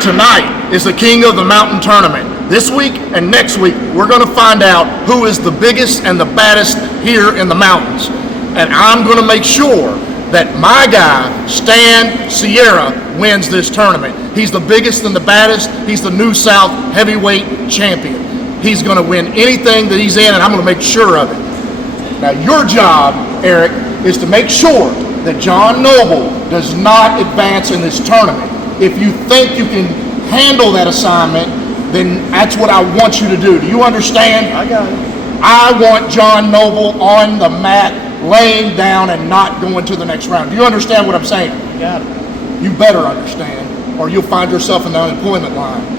Tonight is the King of the Mountain tournament. This week and next week, we're going to find out who is the biggest and the baddest here in the mountains. And I'm going to make sure that my guy, Stan Sierra, wins this tournament. He's the biggest and the baddest. He's the New South heavyweight champion. He's going to win anything that he's in, and I'm going to make sure of it. Now, your job, Eric, is to make sure that John Noble does not advance in this tournament. If you think you can handle that assignment, then that's what I want you to do. Do you understand? I got it. I want John Noble on the mat, laying down and not going to the next round. Do you understand what I'm saying? Got it. You better understand, or you'll find yourself in the unemployment line.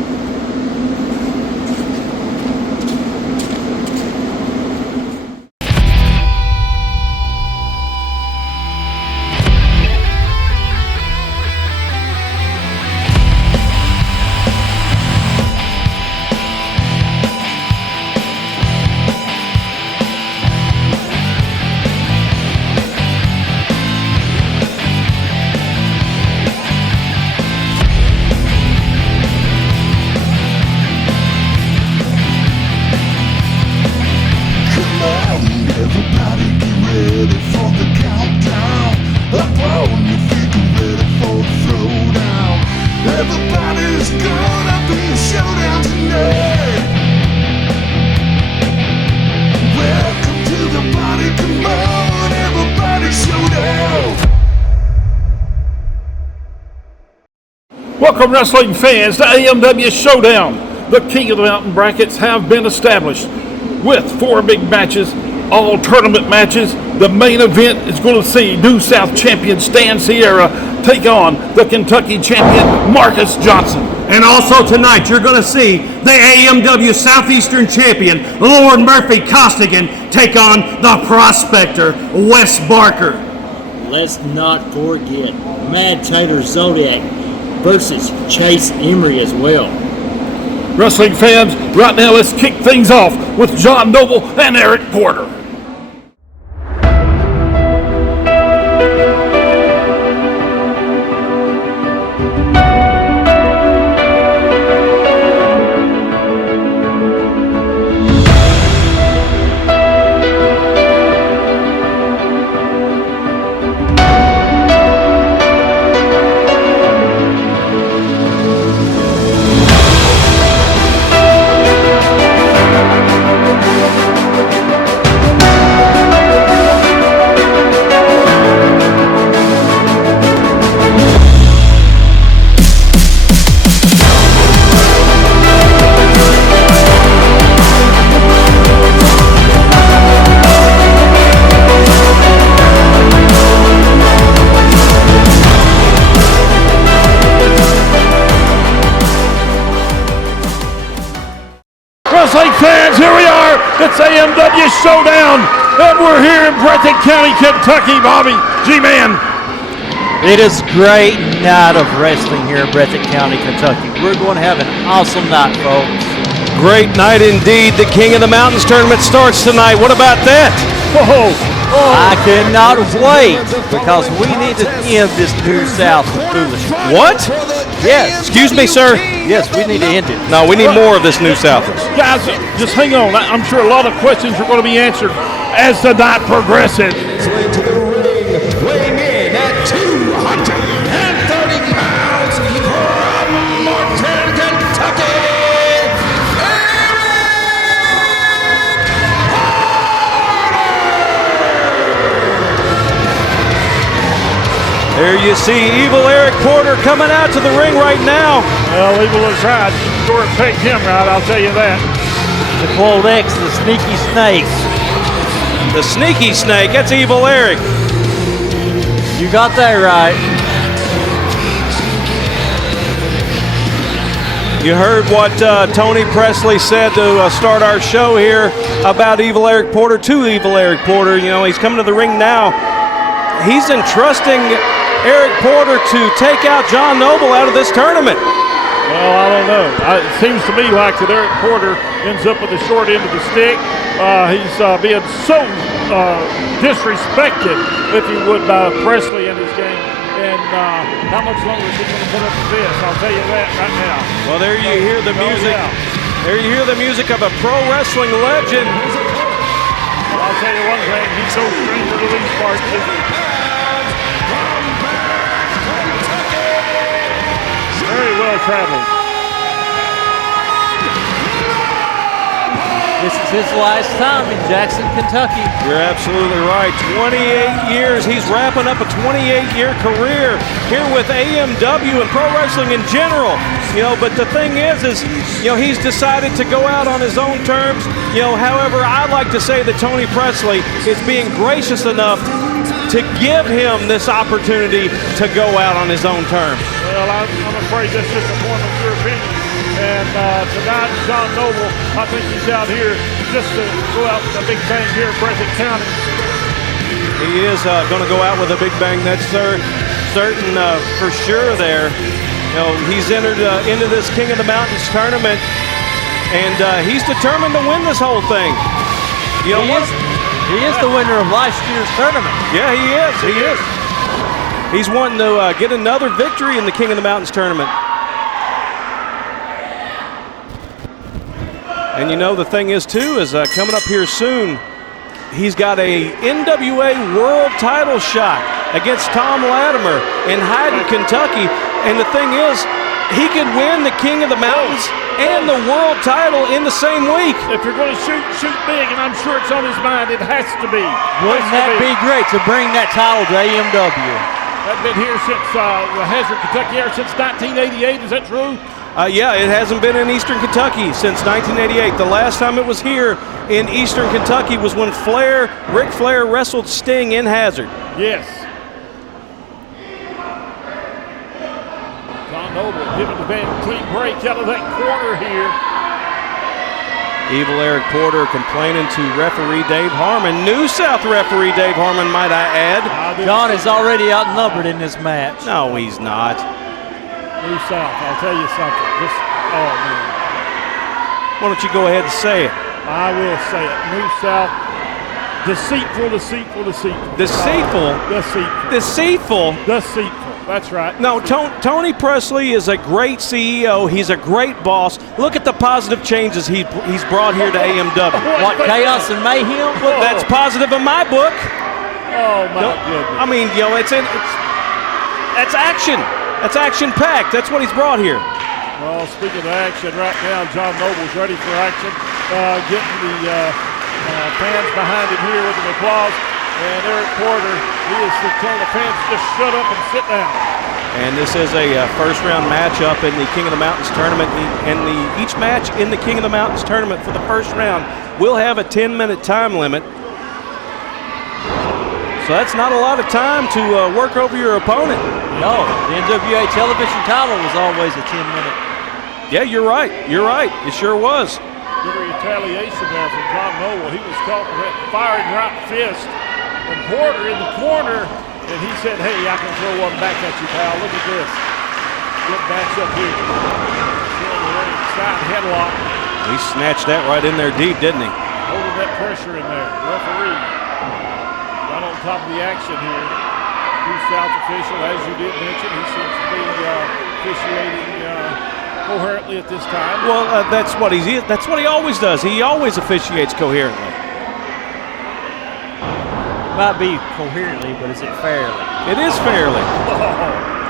Welcome, wrestling fans, to AMW Showdown. The King of the Mountain brackets have been established with 4 big matches, all tournament matches. The main event is going to see New South champion Stan Sierra take on the Kentucky champion Marcus Johnson. And also tonight, you're going to see the AMW Southeastern champion Lord Murphy Costigan take on the Prospector Wes Barker. Let's not forget Mad Tailor Xodiak versus Chase Emery as well. Wrestling fans, right now let's kick things off with John Noble and Eric Porter. Wrestling fans, here we are. It's AMW Showdown, and we're here in Breathitt County, Kentucky. Bobby, G-Man. It is a great night of wrestling here in Breathitt County, Kentucky. We're going to have an awesome night, folks. Great night indeed. The King of the Mountains tournament starts tonight. What about that? Oh. I cannot wait, because we need to end this New South foolishness. What? Yes. Excuse me, sir. Yes, we need to end it. No, we need more of this New Southers. Guys, just hang on. I'm sure a lot of questions are going to be answered as the night progresses. Into the ring, weighing in at 230 pounds from Morton, Kentucky, There you see Evil Eric Porter coming out to the ring right now. Well, Evil is right. Sure picked him right, I'll tell you that. The Clone X, the Sneaky Snake. The Sneaky Snake, that's Evil Eric. You got that right. You heard what Tony Presley said to start our show here about Evil Eric Porter, to Evil Eric Porter. You know, he's coming to the ring now. He's entrusting Eric Porter to take out John Noble out of this tournament? Well, I don't know. It seems to me like that Eric Porter ends up with the short end of the stick. He's being so disrespected, if you would, by Presley in his game. And how much longer is he going to put up with this? I'll tell you that right now. Well, there you hear the music. There you hear the music of a pro wrestling legend. I'll tell you one thing. He's so stranger to these parts, isn't he? Very well traveled. This is his last time in Jackson, Kentucky. You're absolutely right. 28 years. He's wrapping up a 28-year career here with AMW and pro wrestling in general. You know, but the thing is, you know, he's decided to go out on his own terms. You know, however, I'd like to say that Tony Presley is being gracious enough to give him this opportunity to go out on his own terms. Well, I'm afraid that's just a form of your opinion. And tonight, John Noble, I think he's out here just to go out with a big bang here in Breathitt County. He is going to go out with a big bang. That's certain for sure there. You know, he's entered into this King of the Mountains tournament, and he's determined to win this whole thing. You know, He is the winner of last year's tournament. Yeah, he is. He is. He's wanting to get another victory in the King of the Mountains tournament. And you know, the thing is, too, is coming up here soon, he's got a NWA World title shot against Tom Latimer in Hyden, Kentucky. And the thing is, he could win the King of the Mountains and the world title in the same week. If you're going to shoot big, and I'm sure it's on his mind, it has to be. Wouldn't that be great to bring that title to AMW? I've been here since Hazard, Kentucky, since 1988. Is that true? Yeah, it hasn't been in Eastern Kentucky since 1988. The last time it was here in Eastern Kentucky was when Ric Flair wrestled Sting in Hazard. Yes. John Noble giving the band a clean break out of that corner here. Evil Eric Porter complaining to referee Dave Harmon. New South referee Dave Harmon, might I add. John is already outnumbered in this match. No, he's not. New South, I'll tell you something. Oh, man. Why don't you go ahead and say it? I will say it. New South, deceitful. Deceitful. That's right. No, Tony Presley is a great CEO. He's a great boss. Look at the positive changes he's brought here to AMW. What, chaos and mayhem? Well, that's positive in my book. Oh, my goodness. I mean, you know, that's action. That's action-packed. That's what he's brought here. Well, speaking of action, right now, John Noble's ready for action. Getting the fans behind him here with an applause. And Eric Porter, he is telling the fans just shut up and sit down. And this is a first-round matchup in the King of the Mountains tournament. And each match in the King of the Mountains tournament for the first round will have a 10-minute time limit. So that's not a lot of time to work over your opponent. No, the NWA television title was always a 10-minute. Yeah, you're right. You're right. It sure was. Good retaliation there from John Noble. He was caught with that firing right fist from Porter in the corner. And he said, hey, I can throw one back at you, pal. Look at this. Good match up here. Side headlock. He snatched that right in there deep, didn't he? Holding that pressure in there. Referee right on top of the action here. New South official, as you did mention, he seems to be officiating coherently at this time. Well, that's what he always does. He always officiates coherently. Might be coherently, but is it fairly? It is fairly.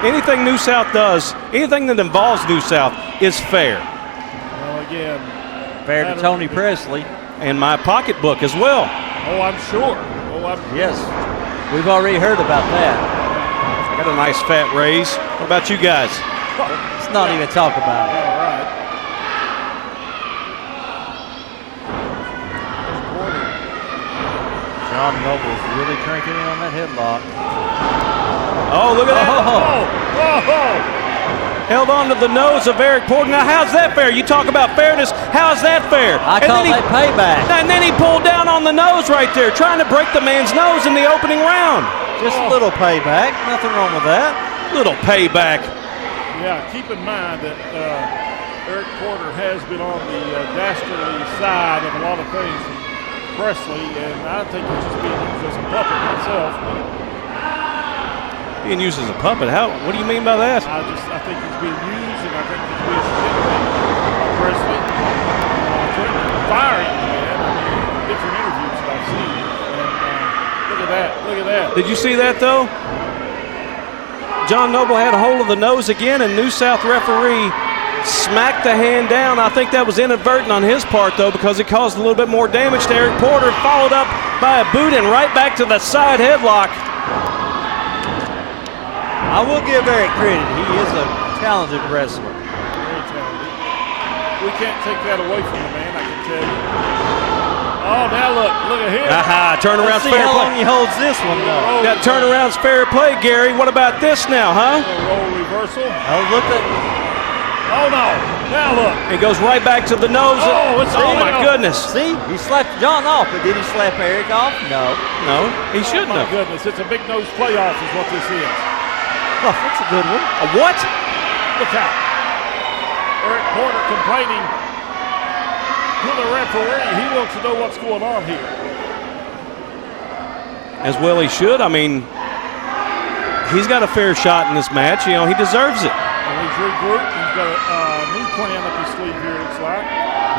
Anything New South does, anything that involves New South is fair. Well, again, fair to Tony Presley. And my pocketbook as well. Oh, I'm sure. Yes, we've already heard about that. I got a nice fat raise. What about you guys? Let's not even talk about it. All right. John Noble's really cranking in on that headlock. Oh, look at that. Oh. Held on to the nose of Eric Porter. Now, how's that fair? You talk about fairness. How's that fair? I call that payback. And then he pulled down on the nose right there, trying to break the man's nose in the opening round. Just a little payback. Nothing wrong with that. Little payback. Yeah, keep in mind that Eric Porter has been on the dastardly side of a lot of things from Presley, and I think he's just being used as a puppet myself. Being used as a puppet? How? What do you mean by that? I think he's being used, and I think he's being manipulated by Presley. Threatening to fire him, man. I mean, different interviews that I've seen. And look at that. Look at that. Did you see that, though? John Noble had a hold of the nose again, and New South referee smacked the hand down. I think that was inadvertent on his part, though, because it caused a little bit more damage to Eric Porter, followed up by a boot and right back to the side headlock. I will give Eric credit. He is a talented wrestler. Very talented. We can't take that away from the man, I can tell you. Oh, now look at him. Aha, turnaround's Let's see fair how play. long he holds this one, though. That turnaround's fair play, Gary. What about this now, huh? A roll reversal. Oh, look at. Oh, no. Now look. It goes right back to the nose. Oh, it's oh my goodness. See, he slapped John off, but did he slap Eric off? No. No, he shouldn't My have. goodness, it's a big nose playoff is what this is. Oh, that's a good one. A what? Look out. Eric Porter complaining to the referee. He wants to know what's going on here. As well he should. I mean, he's got a fair shot in this match. You know, he deserves it. And he's regrouped. He's got a new plan up his sleeve here, it looks like.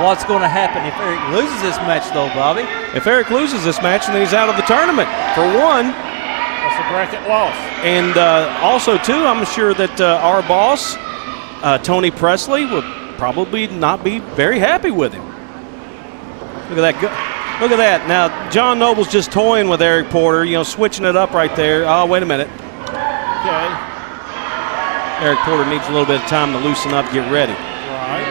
What's going to happen if Eric loses this match, though, Bobby? If Eric loses this match, then he's out of the tournament, for one. That's a bracket loss. And also, too, I'm sure that our boss, Tony Presley, will probably not be very happy with him. Look at that. Look at that. Now, John Noble's just toying with Eric Porter, you know, switching it up right there. Oh, wait a minute. Okay. Eric Porter needs a little bit of time to loosen up, get ready. Right.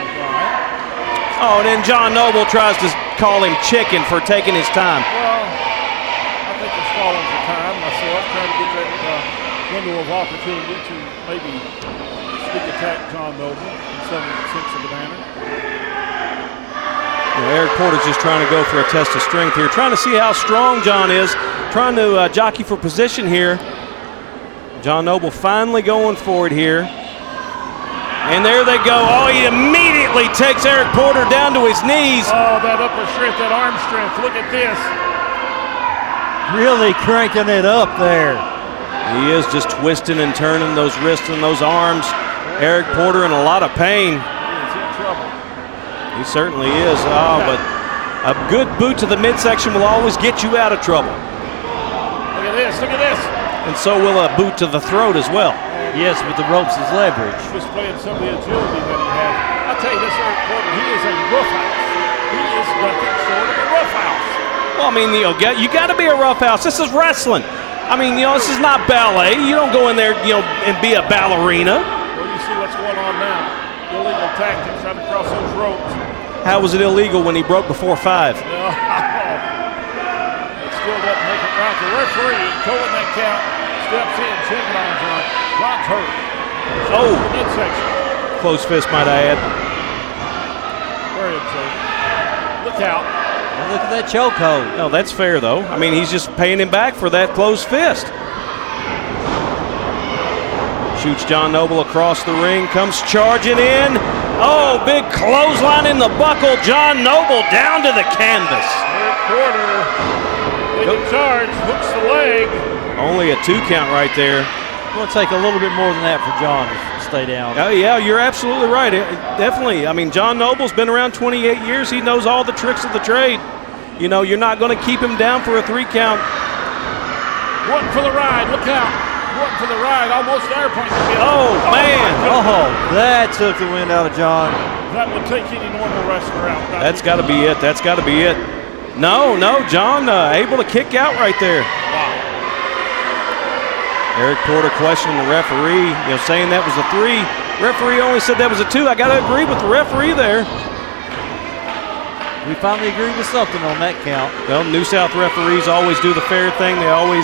Oh, and then John Noble tries to call him chicken for taking his time. Well, I think it's falling for time myself, trying to get that window of opportunity to maybe sneak attack John Noble in some sense of the manner. You know, Eric Porter's just trying to go for a test of strength here, trying to see how strong John is, trying to jockey for position here. John Noble finally going for it here. And there they go. Oh, he immediately takes Eric Porter down to his knees. Oh, that upper strength, that arm strength. Look at this. Really cranking it up there. He is just twisting and turning those wrists and those arms. Eric Porter in a lot of pain. He's in trouble. He certainly is. Oh, but a good boot to the midsection will always get you out of trouble. Look at this. Look at this. And so will a boot to the throat as well. Yes, with the ropes as leverage. Displaying some of the agility that he has. I tell you this, Eric Porter, he is a roughhouse. He is nothing short of a roughhouse. Well, I mean, you got to be a roughhouse. This is wrestling. I mean, this is not ballet. You don't go in there, and be a ballerina. Well, you see what's going on now. Illegal tactics trying to cross those ropes. How was it illegal when he broke before 5? It still doesn't make it right. The referee calling that count, steps in, checking on John. John's hurt. Oh. Midsection. Close fist, might I add. Very upset. Look out. And look at that chokehold. No, that's fair, though. I mean, he's just paying him back for that closed fist. Shoots John Noble across the ring, comes charging in. Oh, big clothesline in the buckle. John Noble down to the canvas. Eric Porter, taking charge, hooks the leg. Only a 2 count right there. It's going to take a little bit more than that for John to stay down. Oh, yeah, you're absolutely right. Definitely. I mean, John Noble's been around 28 years. He knows all the tricks of the trade. You're not going to keep him down for a 3 count. One for the ride. Look out. One for the ride. Almost airplane. Oh, man. Oh, that took the wind out of John. That would take any normal wrestler out. That's got to be it. That's got to be it. No, John able to kick out right there. Wow. Eric Porter questioning the referee, saying that was a 3. Referee only said that was a 2. I got to agree with the referee there. We finally agreed with something on that count. Well, New South referees always do the fair thing. They always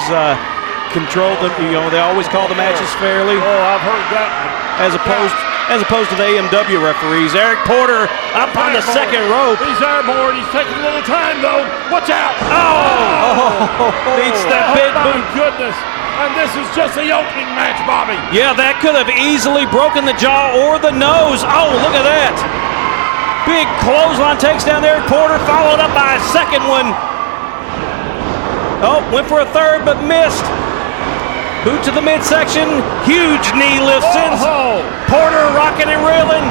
control them. They always call the matches fairly. Oh, I've heard that. As opposed to the AMW referees. Eric Porter up on the second rope. He's airborne. He's taking a little time, though. Watch out. Oh! Needs that big Oh, boot. my goodness. And this is just the opening match, Bobby. Yeah, that could have easily broken the jaw or the nose. Oh, look at that. Big clothesline takes down Eric Porter, followed up by a second one. Oh, went for a third, but missed. Boot to the midsection. Huge knee lift sends Porter rocking and reeling.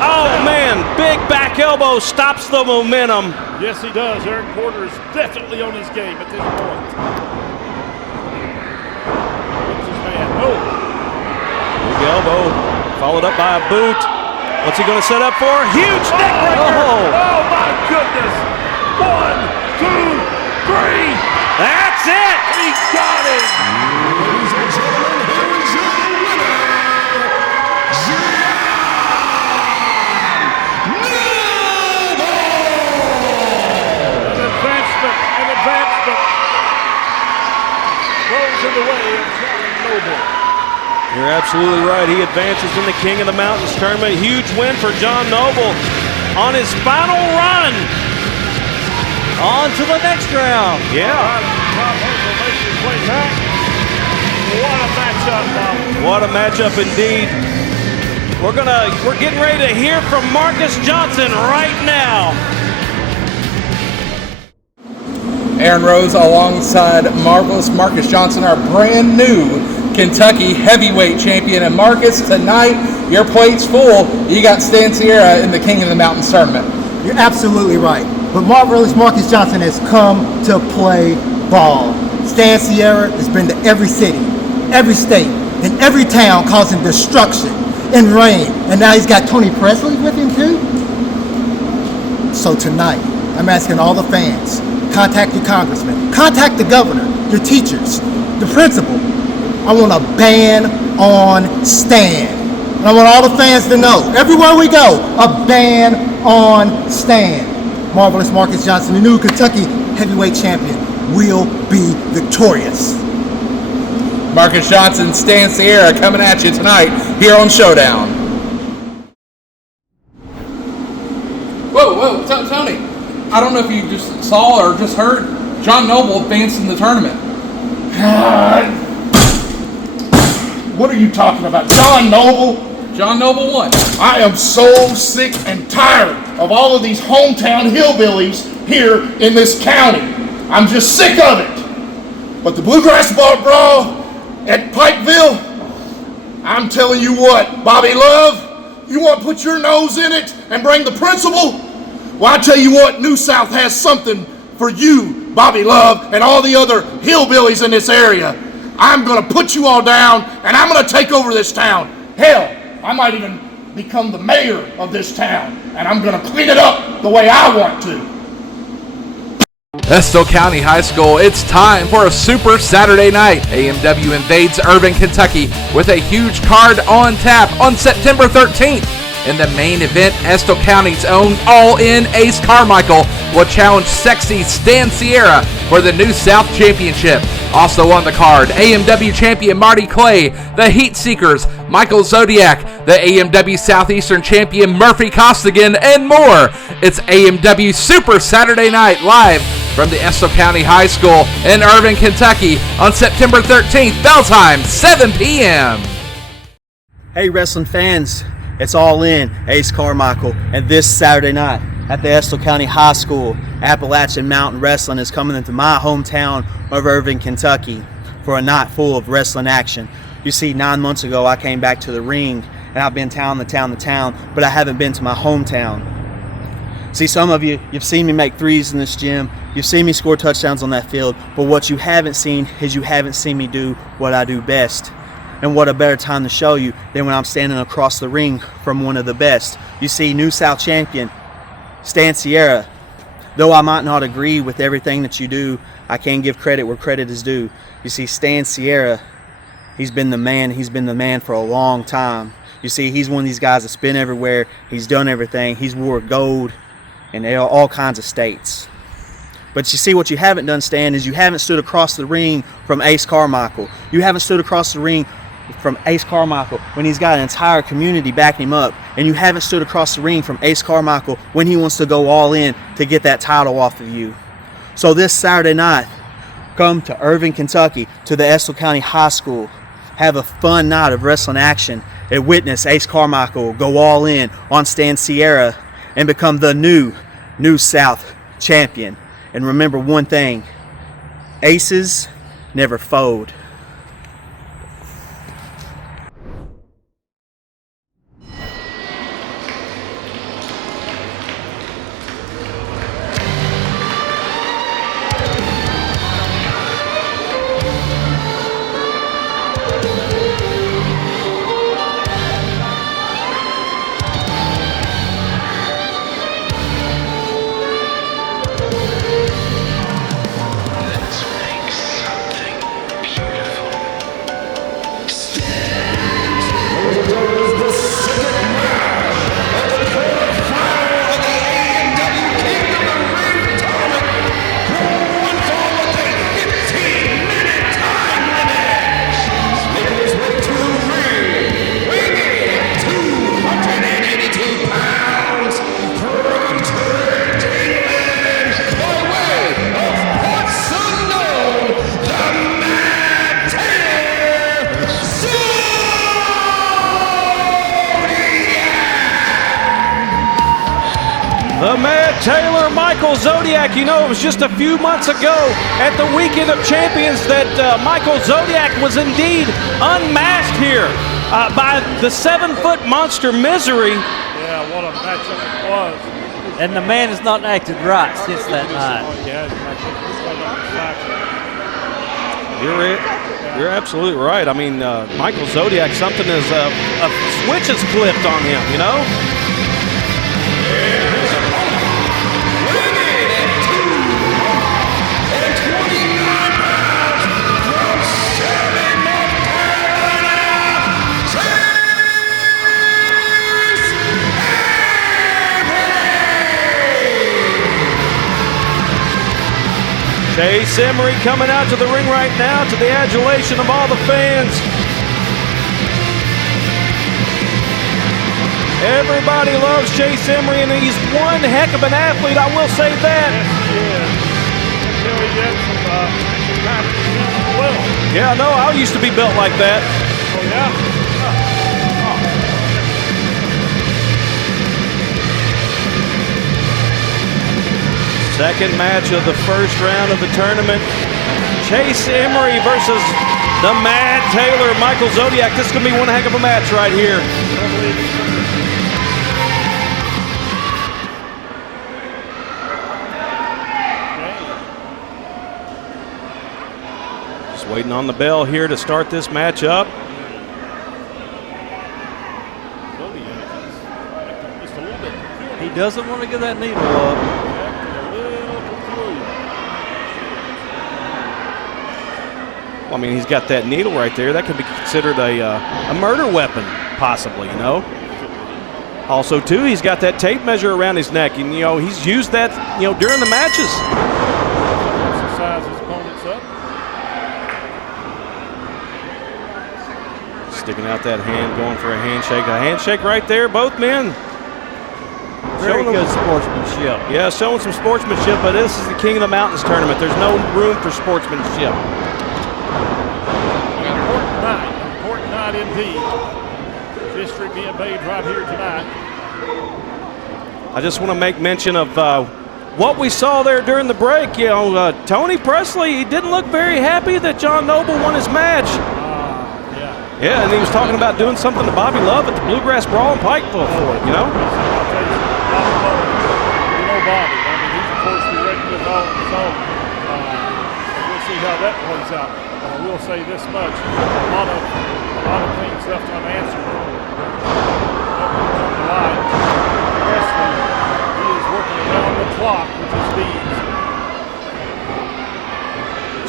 Oh, man. Big back elbow stops the momentum. Yes, he does. Eric Porter is definitely on his game at this point. What's his man? Oh. Big elbow, followed up by a boot. What's he going to set up for? Huge neck breaker. Oh, my goodness. 1, 2, 3. That's it. He got him. Ladies and gentlemen, here is your winner, An advancement goes in the way of John Noble. You're absolutely right. He advances in the King of the Mountains tournament. Huge win for John Noble on his final run. On to the next round. Yeah. Makes his way back. What a matchup, Bob. What a matchup indeed. We're getting ready to hear from Marcus Johnson right now. Aaron Rose alongside Marvelous Marcus Johnson, our brand new Kentucky heavyweight champion. And Marcus, tonight your plate's full. You got Stan Sierra in the King of the Mountains tournament. You're absolutely right. But Marvelous Marcus Johnson has come to play ball. Stan Sierra has been to every city, every state, and every town causing destruction and rain. And now he's got Tony Presley with him too. So tonight, I'm asking all the fans, contact your congressman, contact the governor, your teachers, the principal. I want a ban on Stan. And I want all the fans to know, everywhere we go, a ban on Stan. Marvelous Marcus Johnson, the new Kentucky heavyweight champion, will be victorious. Marcus Johnson, Stan Sierra coming at you tonight here on Showdown. Whoa, Tony. I don't know if you just saw or just heard, John Noble advanced in the tournament. God. What are you talking about? John Noble? John Noble won. I am so sick and tired of all of these hometown hillbillies here in this county. I'm just sick of it. But the Bluegrass Brawl at Pikeville, I'm telling you what, Bobby Love, you want to put your nose in it and bring the principal? Well, I tell you what, New South has something for you, Bobby Love, and all the other hillbillies in this area. I'm going to put you all down, and I'm going to take over this town. Hell, I might even become the mayor of this town, and I'm going to clean it up the way I want to. Estill County High School, it's time for a Super Saturday night. AMW invades Irving, Kentucky with a huge card on tap on September 13th. In the main event, Estill County's own all-in Ace Carmichael will challenge sexy Stan Sierra for the New South Championship. Also on the card, AMW champion Marty Clay, the Heat Seekers, Michael Xodiak, the AMW Southeastern champion Murphy Costigan, and more. It's AMW Super Saturday Night live from the Estill County High School in Irving, Kentucky on September 13th, bell time, 7 p.m. Hey wrestling fans, it's all in Ace Carmichael, and this Saturday night at the Estill County High School, Appalachian Mountain Wrestling is coming into my hometown of Irving, Kentucky for a night full of wrestling action. You see, 9 months ago I came back to the ring, and I've been town to town, but I haven't been to my hometown. See, some of you've seen me make threes in this gym, you've seen me score touchdowns on that field, but what you haven't seen is you haven't seen me do what I do best. And what a better time to show you than when I'm standing across the ring from one of the best. You see, New South champion Stan Sierra. Though I might not agree with everything that you do, I can give credit where credit is due. You see, Stan Sierra, he's been the man for a long time. You see, he's one of these guys that's been everywhere, he's done everything, he's wore gold in all kinds of states. But you see, what you haven't done, Stan, is you haven't stood across the ring from Ace Carmichael. You haven't stood across the ring from Ace Carmichael when he's got an entire community backing him up, and you haven't stood across the ring from Ace Carmichael when he wants to go all in to get that title off of you. So this Saturday night, Come to Irving, Kentucky, to the Estill County High School. Have a fun night of wrestling action and witness Ace Carmichael go all in on Stan Sierra and become the new South champion. And remember one thing, aces never fold. The Mad Tailor, Michael Xodiak. You know, it was just a few months ago at the Weekend of Champions that Michael Xodiak was indeed unmasked here by the 7-foot monster Misery. Yeah, what a matchup it was. And the man has not acted right since that night. You're absolutely right. I mean, Michael Xodiak, something is a switch is flipped on him, you know? Chase Emery coming out to the ring right now to the adulation of all the fans. Everybody loves Chase Emery, and he's one heck of an athlete, I will say that. Yeah, no, I used to be built like that. Oh, yeah? Second match of the first round of the tournament. Chase Emery versus the Mad Tailor, Michael Xodiak. This is going to be one heck of a match right here. Just waiting on the bell here to start this match up. He doesn't want to get that needle up. I mean, he's got that needle right there. That could be considered a murder weapon, possibly, you know. Also, too, he's got that tape measure around his neck, and, you know, he's used that, you know, during the matches. Size his opponents up. Sticking out that hand, going for a handshake. A handshake right there, both men. Very good sportsmanship. Yeah, showing some sportsmanship, but this is the King of the Mountains tournament. There's no room for sportsmanship. Important night indeed. History being made right here tonight. I just want to make mention of what we saw there during the break. You know, Tony Presley, he didn't look very happy that John Noble won his match. Yeah, and he was talking about doing something to Bobby Love at the Bluegrass Brawl in Pikeville for it, you know? You know Bobby. I mean, he's, of course, we reckon with all on his own. We'll see how that plays out. I will say this much: a lot of things left unanswered. Presley, he is working around the clock with his deeds.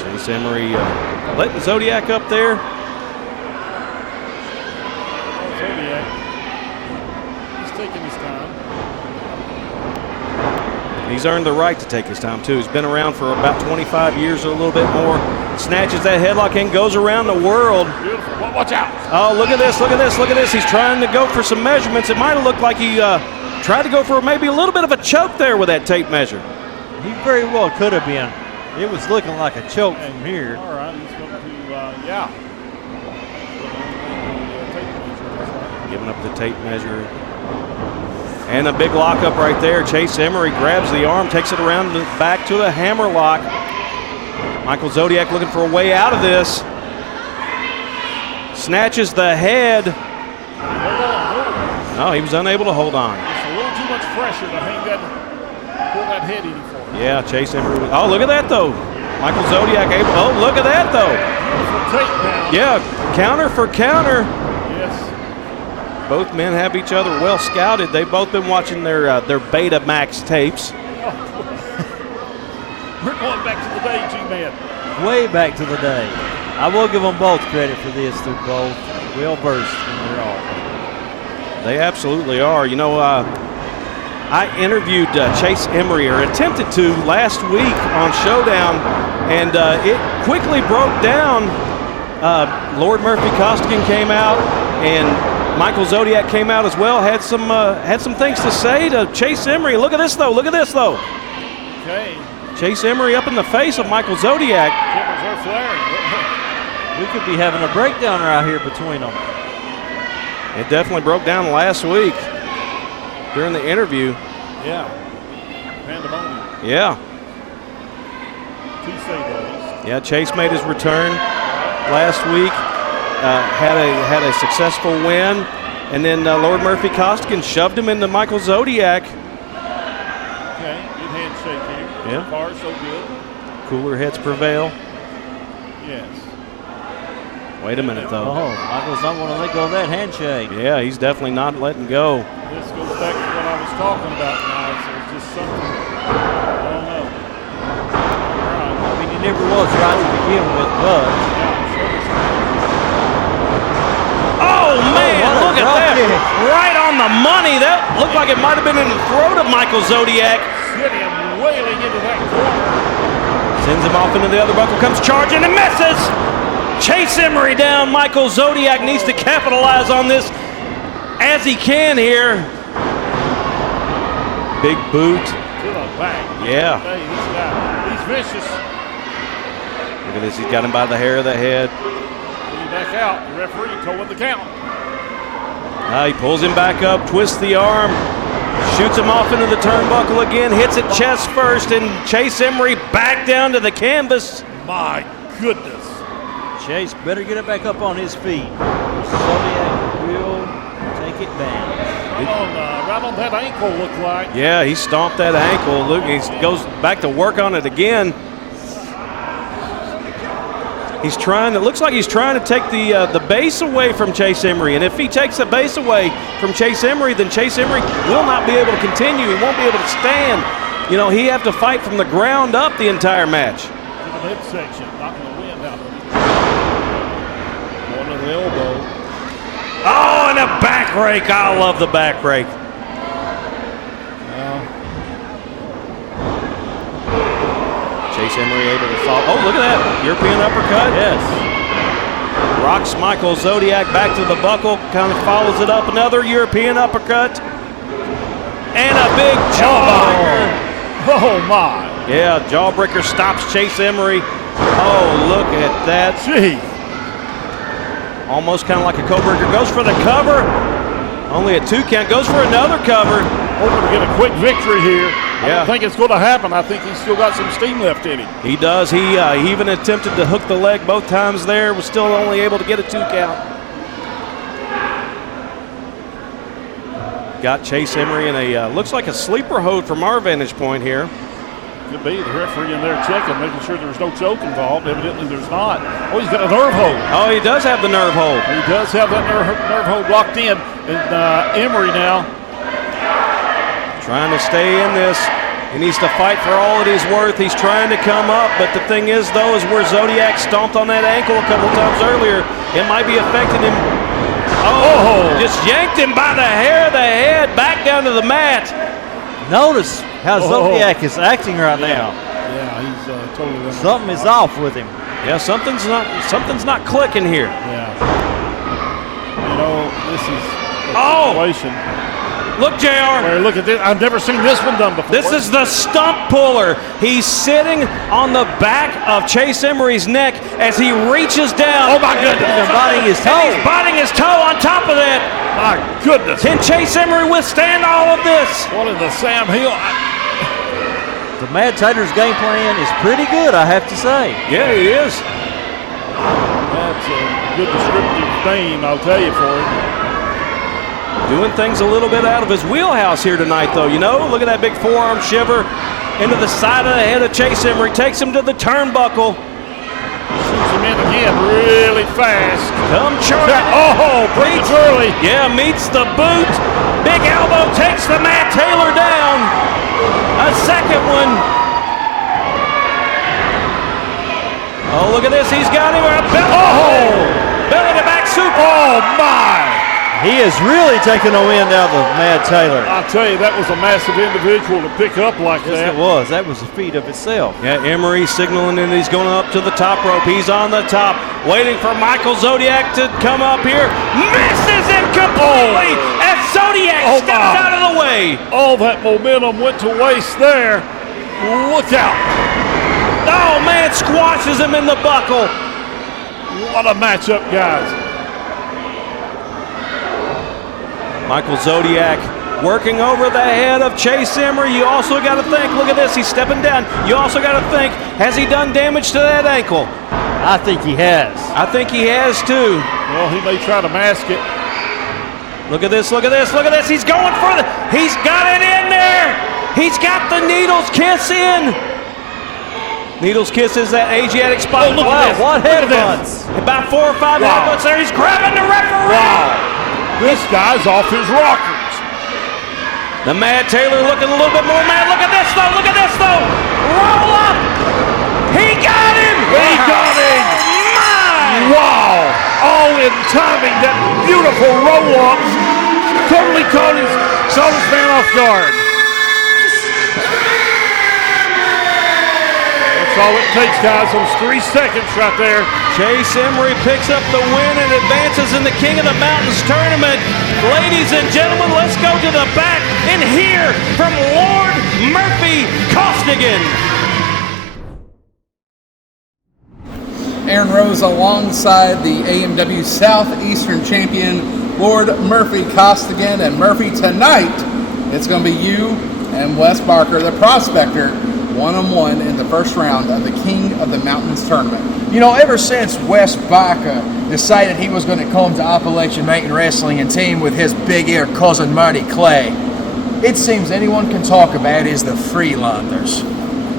Chase Emery letting Xodiak up there. Xodiak, he's taking his time. He's earned the right to take his time, too. He's been around for about 25 years or a little bit more. Snatches that headlock and goes around the world. Beautiful. Watch out. Oh, look at this, look at this, look at this. He's trying to go for some measurements. It might have looked like he tried to go for maybe a little bit of a choke there with that tape measure. He very well could have been. It was looking like a choke from here. All right, he's going to, yeah. Giving up the tape measure. And a big lockup right there. Chase Emery grabs the arm, takes it around back to the hammer lock. Michael Xodiak looking for a way out of this. Snatches the head. No, he was unable to hold on. It's a little too much pressure to pull that head any further. Yeah, Chase Emery. Oh, look at that, though. Michael Xodiak able. Oh, look at that, though. Yeah, counter for counter. Yes. Both men have each other well scouted. They've both been watching their Betamax tapes. We're going back to the day, G-Man. Way back to the day. I will give them both credit for this. They're both well versed in their art. They absolutely are. You know, I interviewed Chase Emery, or attempted to, last week on Showdown, and it quickly broke down. Lord Murphy Costigan came out, and Michael Xodiak came out as well. Had some things to say to Chase Emery. Look at this though. Look at this though. Okay. Chase Emery up in the face of Michael Xodiak. Are flaring. We could be having a breakdown right here between them. It definitely broke down last week during the interview. Yeah. Pandemonium. Yeah. Tuesday days. Yeah, Chase made his return last week. Had a successful win, and then Lord Murphy Costigan shoved him into Michael Xodiak. Okay, good handshake here. Yeah. So far, so good. Cooler heads prevail. Yes. Wait a minute, though. Oh, Michael's not going to let go of that handshake. Yeah, he's definitely not letting go. This goes back to what I was talking about, guys. It's just something, I don't know. All right. I mean, he never was right to begin with, but. Oh, man, look at that. Right on the money. That looked like it might have been in the throat of Michael Xodiak. Sitting him wailing into that corner. Sends him off into the other buckle, comes charging and misses. Chase Emery down. Michael Xodiak needs to capitalize on this as he can here. Big boot. To the back. Yeah. Hey, he's vicious. Look at this. He's got him by the hair of the head. Back out. The referee told him the count. He pulls him back up, twists the arm, shoots him off into the turnbuckle again, hits it chest first, and Chase Emery back down to the canvas. My goodness. Chase better get it back up on his feet. Xodiak will take it down. Right on that ankle, look like. Yeah, he stomped that ankle. Look, he goes back to work on it again. He's trying. It looks like he's trying to take the base away from Chase Emery, and if he takes the base away from Chase Emery, then Chase Emery will not be able to continue. He won't be able to stand. You know, he have to fight from the ground up the entire match. To the midsection, knocking the wind out of it. Going to the elbow. Oh, and a back rake. I love the back rake. Chase Emery able to fall. Oh, look at that. European uppercut. Yes. Rocks Michael Xodiak back to the buckle. Kind of follows it up. Another European uppercut. And a big jawbreaker. Oh, my. Yeah, jawbreaker stops Chase Emery. Oh, look at that. Gee. Almost kind of like a co-breaker. Goes for the cover. Only a 2 count. Goes for another cover. Hoping to get a quick victory here. I Yeah. don't think it's going to happen. I think he's still got some steam left in him. He does. He even attempted to hook the leg both times there. Was still only able to get a 2 count. Got Chase Emery in a, looks like a sleeper hold from our vantage point here. Could be the referee in there checking, making sure there's no choke involved. Evidently there's not. Oh, he's got a nerve hold. Oh, he does have the nerve hold. He does have that nerve hold locked in. And Emery now. Trying to stay in this. He needs to fight for all that he's worth. He's trying to come up, but the thing is, though, is where Xodiak stomped on that ankle a couple times earlier. It might be affecting him. Oh, just yanked him by the hair of the head back down to the mat. Notice how Xodiak is acting right now. Yeah, he's totally. Something is off with him. Yeah, something's not clicking here. Yeah. You know, this is a situation. Look, JR. Hey, look at this. I've never seen this one done before. This is the stump puller. He's sitting on the back of Chase Emery's neck as he reaches down. Oh, my goodness. He's biting his toe. He's biting his toe on top of that. My goodness. Can Chase Emery withstand all of this? What in the Sam Hill? The Mad Tater's game plan is pretty good, I have to say. Yeah, he is. That's a good descriptive name, I'll tell you, for it. Doing things a little bit out of his wheelhouse here tonight, though. You know, look at that big forearm shiver into the side of the head of Chase Emery. Takes him to the turnbuckle. Shoots him in again really fast. Come charging. Oh, prematurely. Yeah, meets the boot. Big elbow takes the Matt Tailor down. A second one. Oh, look at this. He's got him. Belly to back super. Oh, my. He is really taking a wind out of Mad Tailor. I'll tell you, that was a massive individual to pick up like Yes, that. it was. That was a feat of itself. Yeah, Emery signaling and he's going up to the top rope. He's on the top, waiting for Michael Xodiak to come up here. Misses him completely as Xodiak steps out of the way. All that momentum went to waste there. Look out. Oh, man, squashes him in the buckle. What a matchup, guys. Michael Xodiak working over the head of Chase Emery. You also got to think, look at this, he's stepping down. You also got to think, has he done damage to that ankle? I think he has. I think he has too. Well, he may try to mask it. Look at this, look at this, look at this. He's going for the, he's got it in there. He's got the Needles Kiss in. Needles Kiss is that Asiatic spot. Oh, look at this. What headbutts. About 4 or 5 headbutts there. He's grabbing the referee. Wow. This guy's off his rockers. The Mad Tailor looking a little bit more mad. Look at this though, look at this though. Roll up. He got him. He got him. My. Wow. All in timing. That beautiful roll up totally caught his man off guard. That's all it takes, guys. Those 3 seconds right there. Chase Emery picks up the win and advances in the King of the Mountains tournament. Ladies and gentlemen, let's go to the back and hear from Lord Murphy Costigan. Aaron Rose alongside the AMW Southeastern champion, Lord Murphy Costigan. And Murphy, tonight, it's going to be you and Wes Barker, the Prospector, one-on-one in the first round of the King of the Mountains tournament. You know, ever since Wes Barker decided he was going to come to Appalachian Mountain Wrestling and team with his big ear cousin Marty Clay, it seems anyone can talk about is the Freelanders.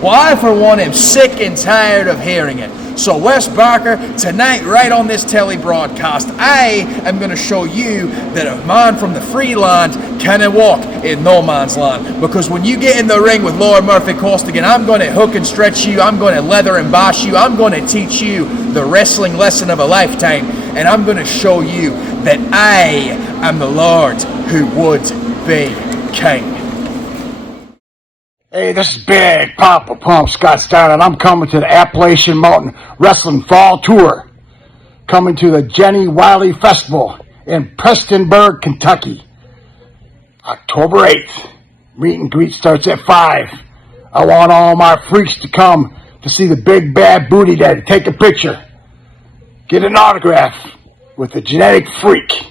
Well, I, for one, am sick and tired of hearing it. So, Wes Barker, tonight, right on this telly broadcast, I am going to show you that a man from the Freeland cannot walk in no man's land. Because when you get in the ring with Lord Murphy Costigan, I'm going to hook and stretch you, I'm going to leather and bash you, I'm going to teach you the wrestling lesson of a lifetime, and I'm going to show you that I am the Lord who would be king. Hey, this is Big Poppa Pump Scott Steiner, and I'm coming to the Appalachian Mountain Wrestling Fall Tour. Coming to the Jenny Wiley Festival in Prestonburg, Kentucky. October 8th. Meet and greet starts at 5. I want all my freaks to come to see the big bad booty daddy. Take a picture. Get an autograph with the genetic freak.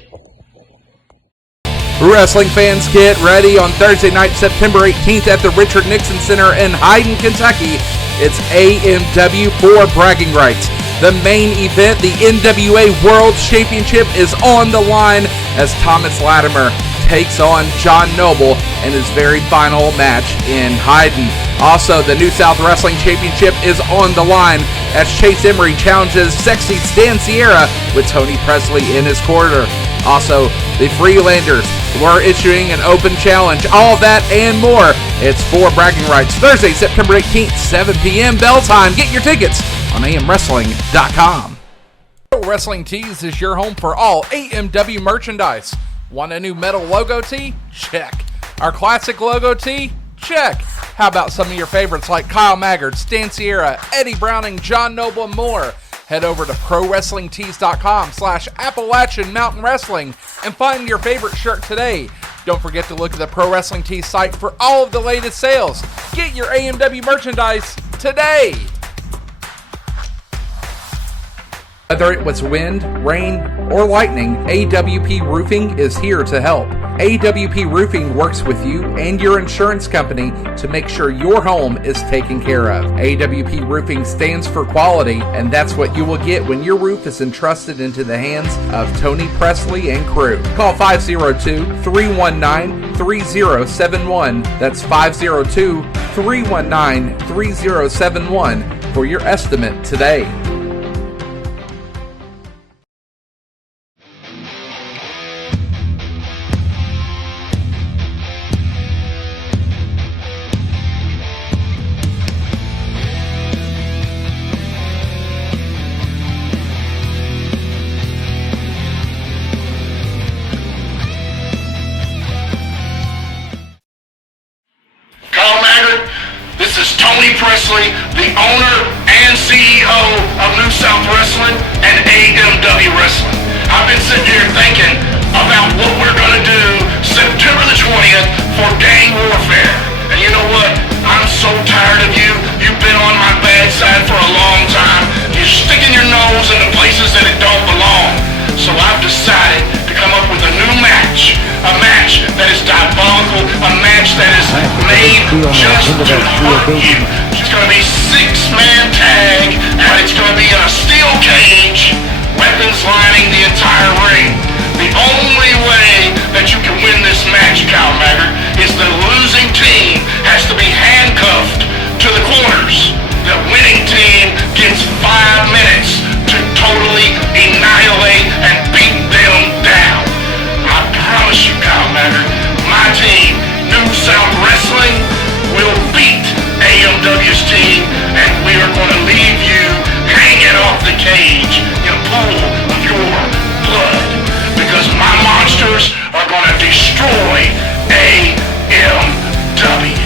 Wrestling fans, get ready on Thursday night, September 18th at the Richard Nixon Center in Hyden, Kentucky. It's AMW for bragging rights. The main event, the NWA World Championship, is on the line as Thomas Latimer takes on John Noble in his very final match in Hyden. Also, the New South Wrestling Championship is on the line as Chase Emery challenges Sexy Stan Sierra with Tony Presley in his corner. Also, the Freelanders were issuing an open challenge. All that and more. It's for bragging rights. Thursday, September 18th, 7 p.m. bell time. Get your tickets on amwrestling.com. Wrestling Tees is your home for all AMW merchandise. Want a new metal logo tee? Check. Our classic logo tee? Check. How about some of your favorites like Kyle Maggard, Stan Sierra, Eddie Browning, John Noble, and more? Head over to ProWrestlingTees.com/Appalachian Mountain Wrestling and find your favorite shirt today. Don't forget to look at the Pro Wrestling Tees site for all of the latest sales. Get your AMW merchandise today. Whether it was wind, rain, or lightning, AWP Roofing is here to help. AWP Roofing works with you and your insurance company to make sure your home is taken care of. AWP Roofing stands for quality, and that's what you will get when your roof is entrusted into the hands of Tony Presley and crew. Call 502-319-3071. That's 502-319-3071 for your estimate today. Kyle Maggard, this is Tony Presley, the owner and CEO of New South Wrestling and AMW Wrestling. I've been sitting here thinking about what we're going to do September the 20th for gang warfare. And you know what? I'm so tired of you. You've been on my bad side for a long time. You're sticking your nose into places that it don't belong. So I've decided to come up with a new match. A match that is diabolical. A match that is made just to hurt you. It's going to be 6-man tag, and it's going to be in a steel cage, weapons lining the entire ring. The only way that you can win this match, Kyle Maggard, is the losing team has to be handcuffed to the corners. The winning team gets 5 minutes to totally annihilate and beat them down. I promise you, Kyle Maggard, my team, New South Wrestling, will beat AMW's team, and we are going to leave you hanging off the cage in a pool of your blood, because my monsters are going to destroy AMW.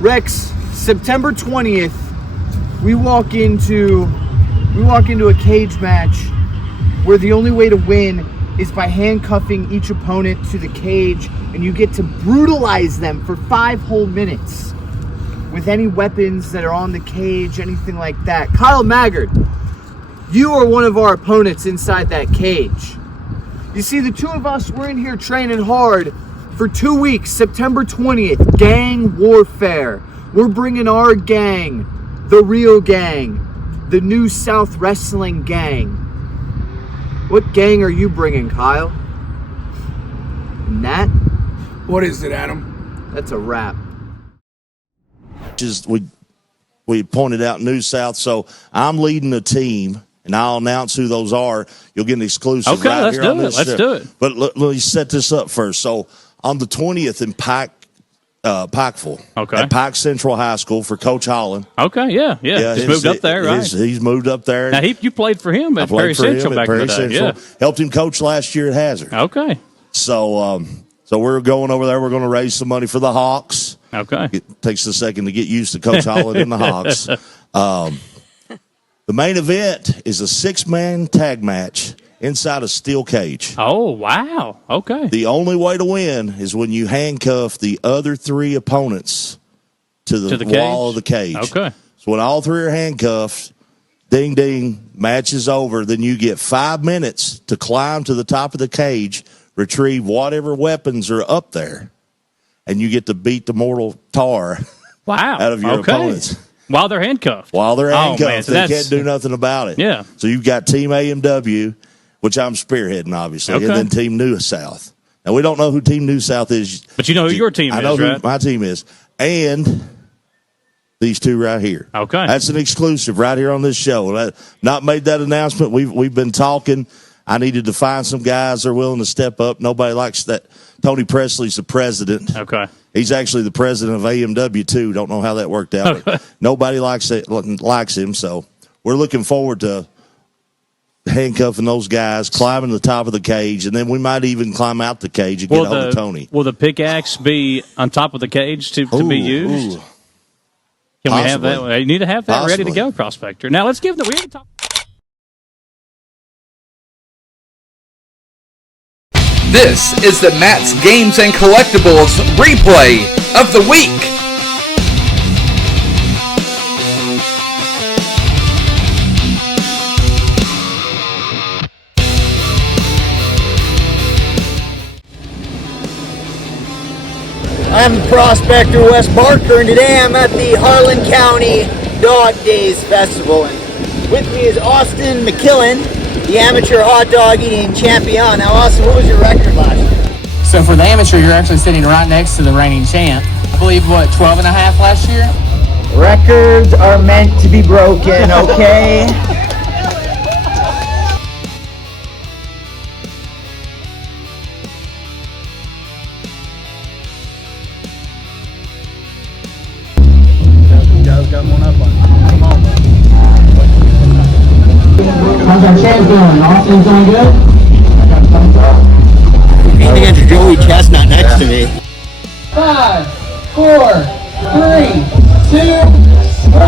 Rex, September 20th, we walk into a cage match where the only way to win is by handcuffing each opponent to the cage, and you get to brutalize them for 5 whole minutes with any weapons that are on the cage, anything like that. Kyle Maggard, you are one of our opponents inside that cage. You see, the two of us, we're in here training hard for 2 weeks, September 20th, gang warfare. We're bringing our gang, the real gang, the New South Wrestling gang. What gang are you bringing, Kyle? And that? What is it, Adam? That's a wrap. Just we pointed out New South, so I'm leading the team, and I'll announce who those are. You'll get an exclusive okay, right let's here do on it. this Let's show. do it. But let me set this up first. So on the 20th in Pikeville, okay, at Pike Central High School for Coach Holland. Okay, yeah. He's moved up there, right? He's moved up there. Now you played for him at Perry Central back in the day. Yeah, helped him coach last year at Hazard. Okay, so we're going over there. We're going to raise some money for the Hawks. Okay, it takes a second to get used to Coach Holland and the Hawks. The main event is a 6-man tag match inside a steel cage. Oh, wow. Okay. The only way to win is when you handcuff the other 3 opponents to the wall of the cage. Okay. So when all 3 are handcuffed, ding, ding, match is over, then you get 5 minutes to climb to the top of the cage, retrieve whatever weapons are up there, and you get to beat the mortal tar out of your opponents. While they're handcuffed. While they're handcuffed. Oh, man, so they can't do nothing about it. Yeah. So you've got Team AMW, which I'm spearheading, obviously, and then Team New South. Now, we don't know who Team New South is. But you know who your team is, right? I know who my team is. And these 2 right here. Okay. That's an exclusive right here on this show. Not made that announcement. We've been talking. I needed to find some guys that are willing to step up. Nobody likes that. Tony Presley's the president. Okay. He's actually the president of AMW, too. Don't know how that worked out. But nobody likes him, so we're looking forward to handcuffing those guys, climbing the top of the cage, and then we might even climb out the cage and get hold of Tony. Will the pickaxe be on top of the cage to be used? Can we have that? You need to have that ready to go, Prospector. Now let's give the. We haven't talked. This is the Matt's Games and Collectibles replay of the week. I'm the Prospector, Wes Barker, and today I'm at the Harlan County Dog Days Festival. And with me is Austin McKillen, the amateur hot dog eating champion. Now, Austin, what was your record last year? So for the amateur, you're actually sitting right next to the reigning champ. I believe, 12 and a half last year? Records are meant to be broken, okay? Got one up on you. Come on, man. How's our champ doing? Austin's doing good? I got thumbs up. Competing against Joey Chestnut next to me. 5, 4, 3, 2, 1.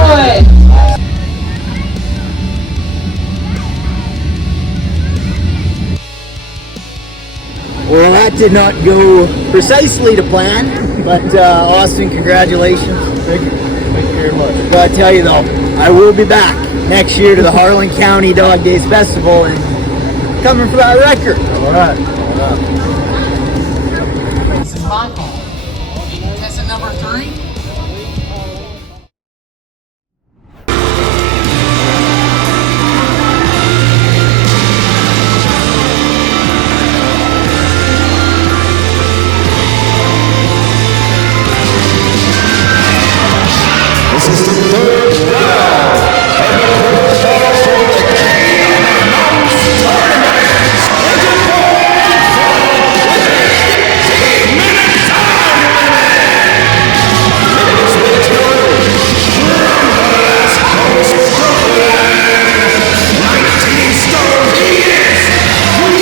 Well, that did not go precisely to plan, but Austin, congratulations. Thank you very much. Gotta tell you though, I will be back next year to the Harlan County Dog Days Festival and coming for that record. All right. This is Michael. Contestant number 3. This is the third round of the quarterfinals for the King of the Mountain Tournament. Scheduled for one fall with a 15-minute time limit. Ladies and gentlemen, from the West Coast of Brooklyn, 19 stone, he is the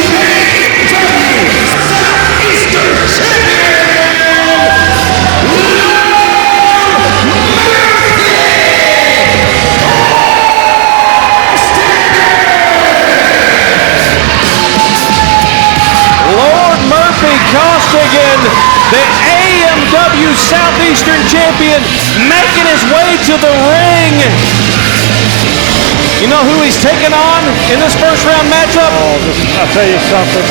Southeastern champion. Costigan, the AMW Southeastern champion, making his way to the ring. You know who he's taking on in this first round matchup? I'll tell you something,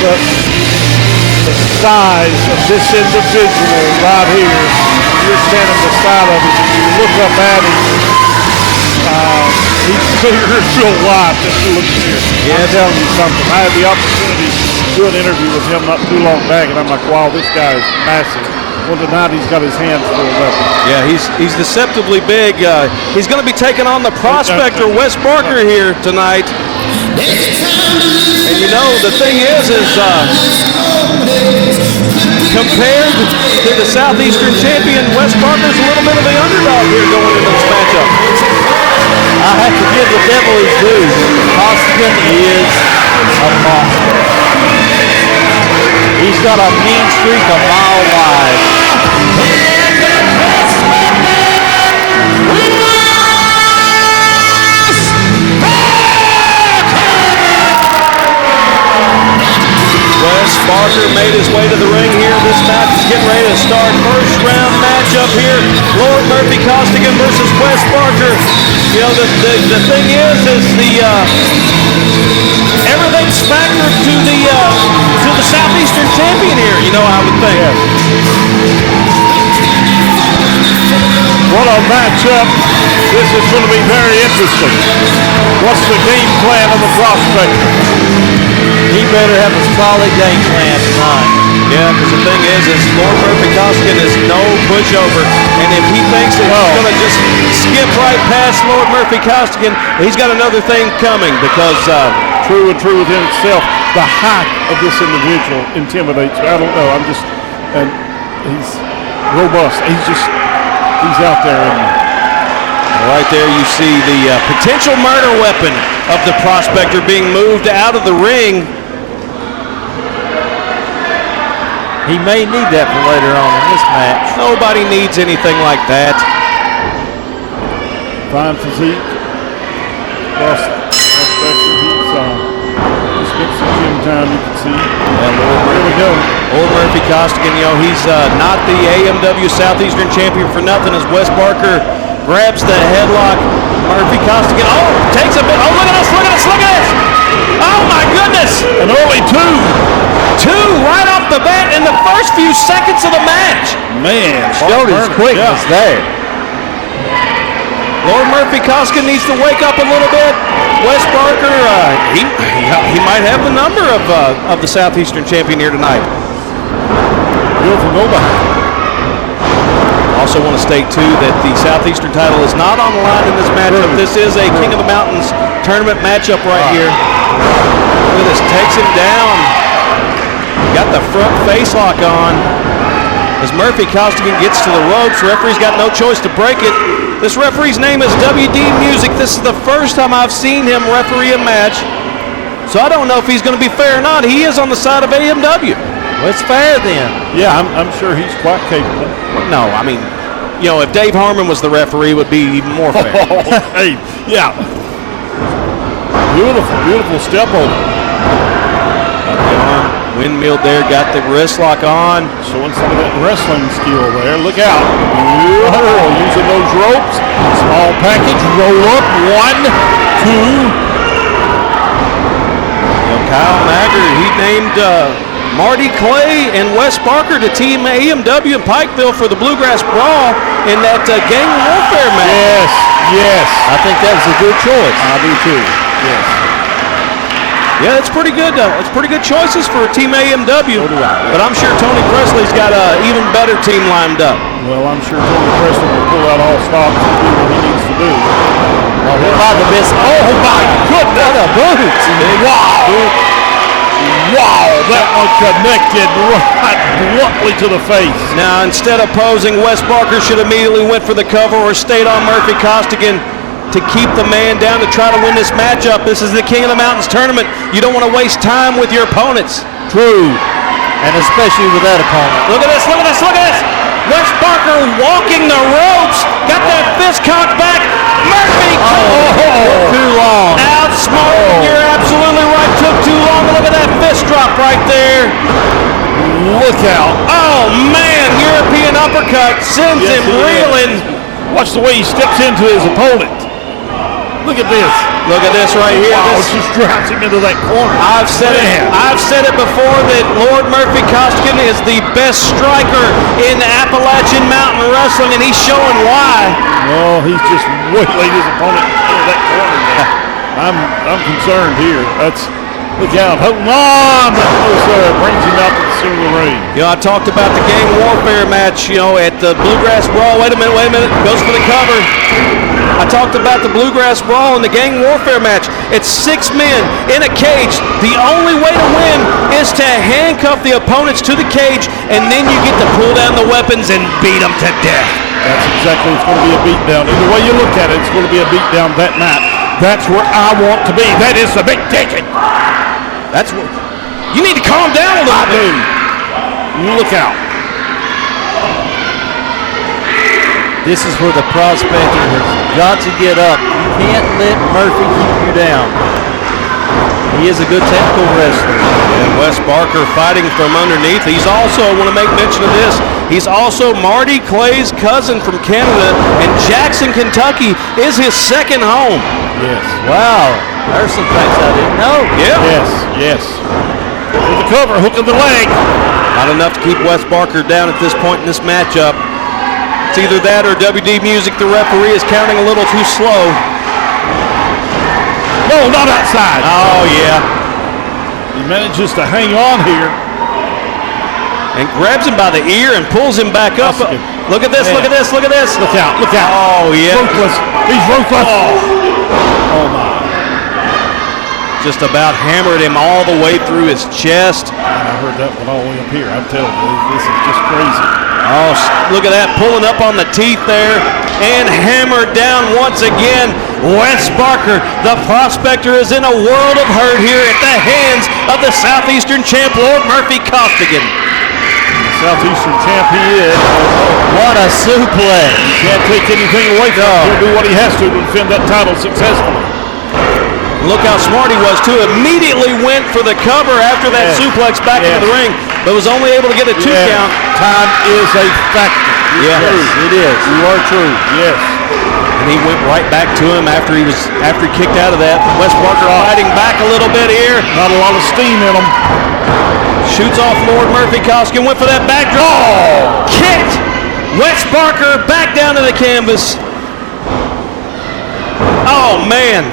the size of this individual right here, you're standing beside of him, you look up at him, he's bigger in real life than he looks here. Yeah. I'm telling you something, I had the opportunity to do an interview with him not too long back, and I'm like, wow, this guy is massive. Well, tonight he's got his hands full of weapons. Yeah, he's deceptively big. He's going to be taking on the Prospector, Wes Barker, here tonight. And you know, the thing is compared to the Southeastern champion, Wes Barker's a little bit of the underdog here going into this matchup. I have to give the devil his due. Costigan is a monster. He's got a mean streak a mile wide. Wes Barker made his way to the ring here. This match is getting ready to start. First round matchup here. Lord Murphy Costigan versus Wes Barker. You know, the thing is everything's factored to the Southeastern champion here, you know, I would think. Yeah. What a matchup. This is going to be very interesting. What's the game plan of the Prospector? He better have a solid game plan tonight. Yeah, because the thing is Lord Murphy Costigan is no pushover, and if he thinks that he's going to just skip right past Lord Murphy Costigan, he's got another thing coming because true within itself, the height of this individual intimidates me. I don't know. And he's robust. He's out there. And Right there you see the potential murder weapon of the Prospector being moved out of the ring. He may need that for later on in this match. Nobody needs anything like that. Fine physique. Prospector, he's spent some gym time, you can see. There we go. Old Murphy Costigan, he's not the AMW Southeastern champion for nothing as Wes Barker grabs the headlock. Murphy Costigan, takes a bit. Oh, look at this, look at this, look at this. Oh, my goodness. An early two. Two right off the bat in the first few seconds of the match. Man, showed his quickness there. Lord Murphy Costigan needs to wake up a little bit. Wes Barker, he might have the number of the Southeastern champion here tonight. Beautiful go by. Also want to state too that the Southeastern title is not on the line in this matchup. This is a King of the Mountains tournament matchup right here. Look at this, takes him down. Got the front face lock on. As Murphy Costigan gets to the ropes, referee's got no choice to break it. This referee's name is WD Music. This is the first time I've seen him referee a match. So I don't know if he's going to be fair or not. He is on the side of AMW. Well, it's fair then. Yeah, I'm sure he's quite capable. No, I mean, if Dave Harmon was the referee, it would be even more fair. Hey, yeah. Beautiful, beautiful step over. Windmill there, got the wrist lock on. Showing some of that wrestling skill there. Look out. Using those ropes. Small package, roll up. 1, 2. Kyle Maggard, he named Marty Clay and Wes Barker to Team AMW in Pikeville for the Bluegrass Brawl in that gang warfare match. Yes. I think that was a good choice. I do too. Yes. Yeah, that's pretty good. That's pretty good choices for Team AMW. So do I. But I'm sure Tony Presley's got an even better team lined up. Well, I'm sure Tony Presley will pull out all stops and do what he needs to do. Well, what about the best? Oh my goodness! What a boot! Wow! Wow! That one connected right bluntly to the face. Now, instead of posing, Wes Barker should immediately went for the cover or stayed on Murphy Costigan to keep the man down to try to win this matchup. This is the King of the Mountains tournament. You don't want to waste time with your opponents. True. And especially with that opponent. Look at this, look at this, look at this. Wes Barker walking the ropes. Got that fist cocked back. Murphy. Too long. Outsmarted. You're absolutely right. Took too long. Look at that fist drop right there. Look out. Oh, man. European uppercut sends him reeling. Watch the way he steps into his opponent. Look at this. Look at this right here. Wow, this just drives him into that corner. I've said it before that Lord Murphy Costigan is the best striker in Appalachian Mountain Wrestling, and he's showing why. Well, he's just waylaid his opponent into that corner. I'm concerned here. Look out, holding on. Brings him out to the center of the ring. I talked about the gang warfare match, at the Bluegrass Brawl. Wait a minute. Goes for the cover. I talked about the Bluegrass Brawl and the gang warfare match. It's 6 men in a cage. The only way to win is to handcuff the opponents to the cage, and then you get to pull down the weapons and beat them to death. That's exactly, it's going to be a beatdown. Either way you look at it, it's going to be a beatdown that night. That's where I want to be. That is the big ticket. That's what you need to calm down a little bit. You look out. This is where the Prospector has got to get up. You can't let Murphy keep you down. He is a good technical wrestler. And Wes Barker fighting from underneath. He's also, I want to make mention of this, he's also Marty Clay's cousin from Canada, and Jackson, Kentucky is his second home. Yes. Wow. There's some things I didn't know. Yeah. Yes. With the cover, hook of the leg. Not enough to keep Wes Barker down at this point in this matchup. It's either that or WD Music, the referee, is counting a little too slow. No, not outside. Oh, yeah. He manages to hang on here. And grabs him by the ear and pulls him back up. Look at this, look at this, look at this. Look out, look out. Oh, yeah. Ruthless. He's ruthless. Oh, my. Just about hammered him all the way through his chest. I heard that one all the way up here. I'm telling you, this is just crazy. Oh, look at that, pulling up on the teeth there. and hammered down once again. Wes Barker, the Prospector, is in a world of hurt here at the hands of the Southeastern champ, Lord Murphy Costigan. Southeastern champ he is. What a suplex. Can't take anything away from him. He'll do what he has to defend that title successfully. Look how smart he was, too. Immediately went for the cover after that suplex back into the ring, but was only able to get a 2 count. Time is a factor. Yes, it is. You are true. Yes. And he went right back to him after he kicked out of that. Wes Barker fighting back a little bit here. Not a lot of steam in him. Shoots off Lord Murphy Costigan, went for that backdraw. Oh! Kicked Wes Barker back down to the canvas. Oh, man.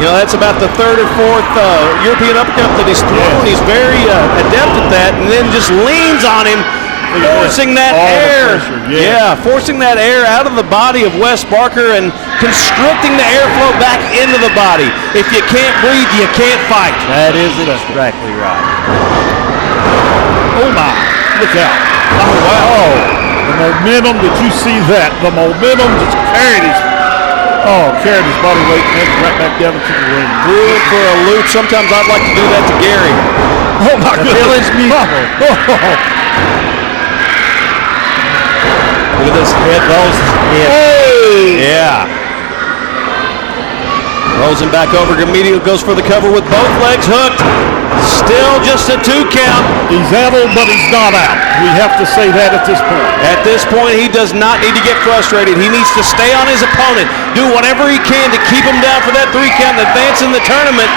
You know, that's about the 3rd or 4th European uppercut that he's thrown. He's very adept at that, and then just leans on him, forcing that air. Forcing that air out of the body of Wes Barker and constricting the airflow back into the body. If you can't breathe, you can't fight. That is exactly right. Oh, my. Look out. Oh, wow. The momentum, did you see that? The momentum just carried his body weight and right back down into the ring. Good for a loop. Sometimes I'd like to do that to Gary. Oh, my goodness. Look at this head. Hey! Yeah. Rolls him back over. Immediately goes for the cover with both legs hooked. Still just a 2 count. He's handled, but he's not out. We have to say that at this point. At this point, he does not need to get frustrated. He needs to stay on his opponent, do whatever he can to keep him down for that 3 count and advance in the tournament.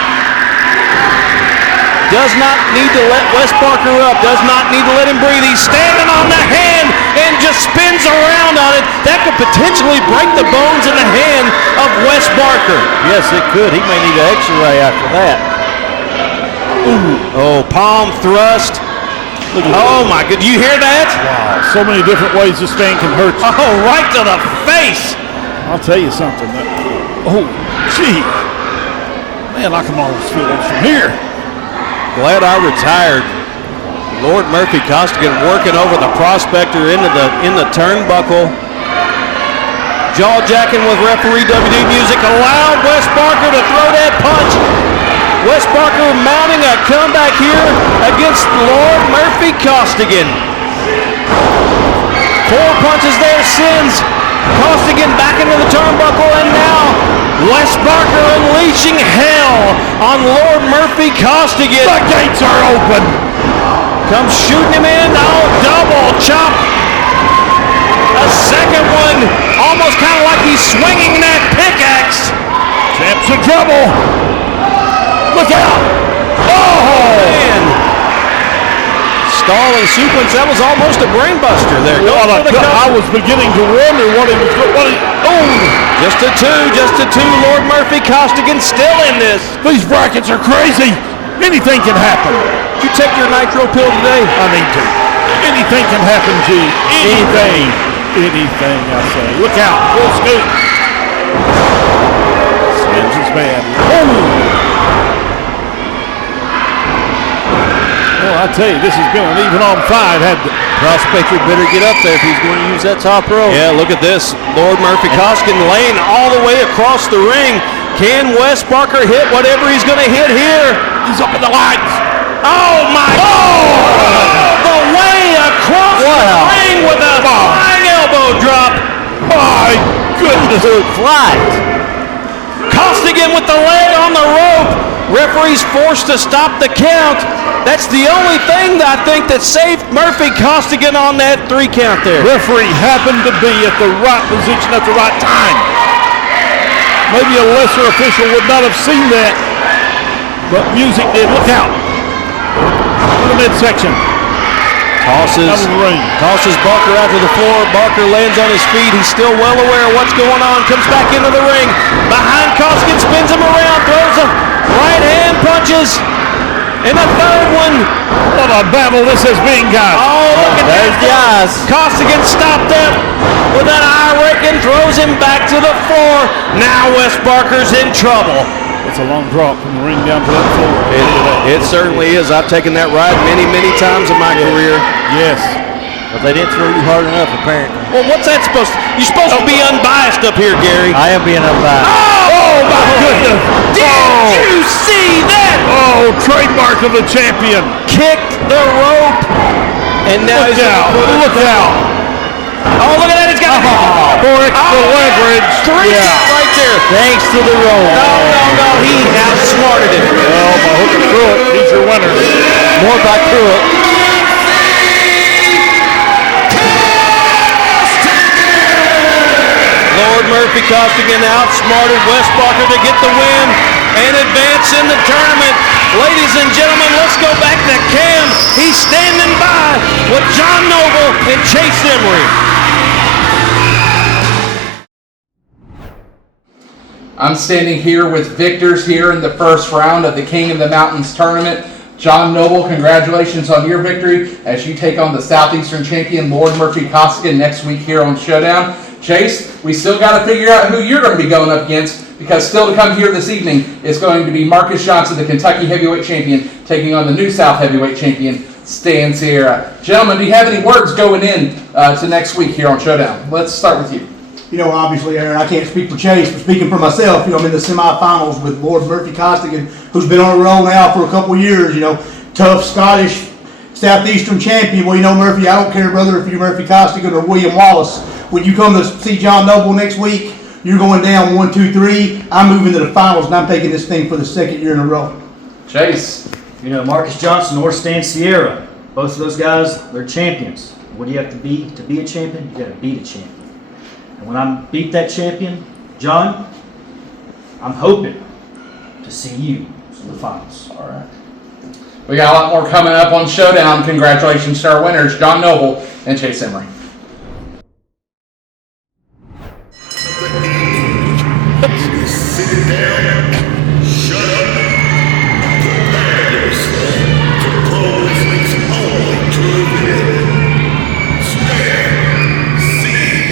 Does not need to let Wes Barker up. Does not need to let him breathe. He's standing on the hand and just spins around on it. That could potentially break the bones in the hand of Wes Barker. Yes, it could. He may need an X-ray after that. Ooh. Oh, palm thrust. Oh, my God. Do you hear that? Wow. So many different ways this man can hurt you. Oh, right to the face. I'll tell you something. Oh, gee. Man, I can almost feel it from here. Glad I retired. Lord Murphy Costigan working over the Prospector in the turnbuckle. Jaw jacking with referee WD music. Allowed Wes Barker to throw that punch. Wes Barker mounting a comeback here against Lord Murphy Costigan. 4 punches there sends Costigan back into the turnbuckle, and now Wes Barker unleashing hell on Lord Murphy Costigan. The gates are open. Comes shooting him in. Oh, double chop. A second one, almost kind of like he's swinging that pickaxe. Champ's in trouble. Look out. Oh, man. Stalling sequence. That was almost a brainbuster there. I was beginning to wonder what he was doing. Just a 2. Lord Murphy Costigan still in this. These brackets are crazy. Anything can happen. Did you take your nitro pill today? I need to. Anything can happen, G. Anything, I say. Look out. Full scoop. Sends is bad. Well, I tell you, this has been an even on 5. Had the Prospector better get up there if he's going to use that top rope. Yeah, look at this. Lord Murphy Costigan laying all the way across the ring. Can Wes Barker hit whatever he's going to hit here? He's up in the lights. Oh, my God. The way across the ring with a flying elbow drop. My goodness. Flat. Costigan with the leg on the rope. Referee's forced to stop the count. That's the only thing that I think that saved Murphy Costigan on that 3 count there. Referee happened to be at the right position at the right time. Maybe a lesser official would not have seen that, but music did. Look out. To the midsection. Tosses Barker out to the floor. Barker lands on his feet. He's still well aware of what's going on. Comes back into the ring. Behind Costigan, spins him around, throws a right hand, punches. And a third one. What a battle this has been, guys. Oh, look at that. Costigan stopped that with an eye raking, throws him back to the floor. Now Wes Barker's in trouble. It's a long drop from the ring down to that floor. It certainly is. I've taken that ride many, many times in my career. Yes. But they didn't throw you hard enough, apparently. Well, what's that supposed to? You're supposed to be unbiased up here, Gary. I am being unbiased. Oh, my goodness. Did you see that? Oh, trademark of the champion. Kicked the rope. And now Look out. Look out. Oh, look at that. He's got For extra leverage. Three right there. Thanks to the roll. No. He outsmarted him. Well, by hook and crook, he's your winner. More by crook. Lord Murphy Costigan outsmarted Wes Barker to get the win and advance in the tournament. Ladies and gentlemen, let's go back to Cam. He's standing by with John Noble and Chase Emery. I'm standing here with victors here in the first round of the King of the Mountains tournament. John Noble, congratulations on your victory as you take on the Southeastern champion, Lord Murphy Costigan, next week here on Showdown. Chase, we still got to figure out who you're going to be going up against, because still to come here this evening is going to be Marcus Johnson, the Kentucky heavyweight champion, taking on the New South heavyweight champion, Stan Sierra. Gentlemen, do you have any words going in to next week here on Showdown? Let's start with you. You know, obviously, Aaron, I can't speak for Chase, but speaking for myself, you know, I'm in the semifinals with Lord Murphy Costigan, who's been on a roll now for a couple of years, you know, tough Scottish Southeastern champion. Well, you know, Murphy, I don't care, brother, if you're Murphy Costigan or William Wallace. When you come to see John Noble next week, you're going down 1, 2, 3. I'm moving to the finals, and I'm taking this thing for the second year in a row. Chase. You know, Marcus Johnson or Stan Sierra, both of those guys, they're champions. What do you have to be a champion? You got to beat a champion. And when I beat that champion, John, I'm hoping to see you in the finals. All right. We got a lot more coming up on Showdown. Congratulations to our winners, John Noble and Chase Emery. Sit down, shut up, prepare yourself to pro wrestling's only true hit. Stan Sierra.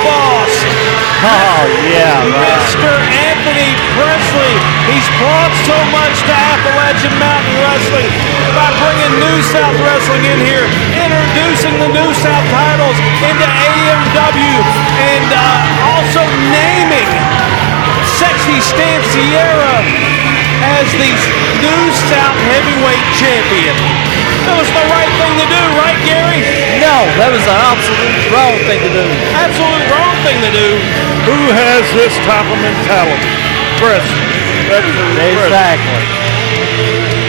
Boss. Oh, yeah, right. Mr. Anthony Presley. He's brought so much to Appalachian Mountain Wrestling by bringing New South Wrestling in here, introducing the New South titles into AMW, and also naming Sexy Stan Sierra as the New South Heavyweight Champion. That was the right thing to do, right, Gary? No, that was the absolute wrong thing to do. Absolute wrong thing to do. Who has this type of mentality? Presley. Exactly.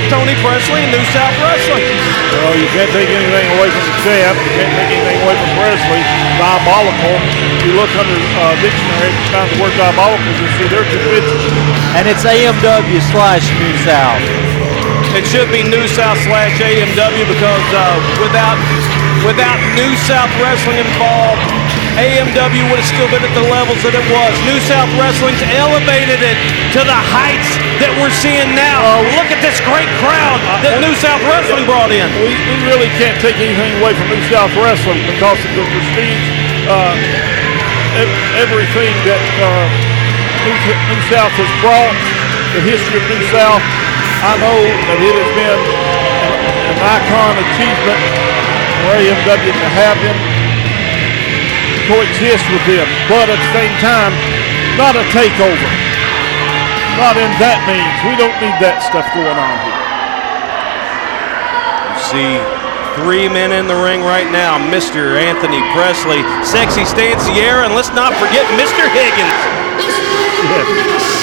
Tony Presley and New South Wrestling. Well, you can't take anything away from the champ. You can't take anything away from Presley. Diabolical. If you look under dictionary, find the word diabolical, you see they're convinced. And it's AMW/New South. It should be New South/AMW because without New South Wrestling involved, AMW would have still been at the levels that it was. New South Wrestling's elevated it to the heights that we're seeing now. Look at this great crowd that New South Wrestling brought in. We really can't take anything away from New South Wrestling because of the prestige, everything that New South has brought, the history of New South. I know that it has been an icon achievement for AMW to have them coexist with them, but at the same time, not a takeover. Not in that means. We don't need that stuff going on here. You see 3 men in the ring right now. Mr. Anthony Presley, Sexy Stan Sierra, and let's not forget Mr. Higgins. Yes.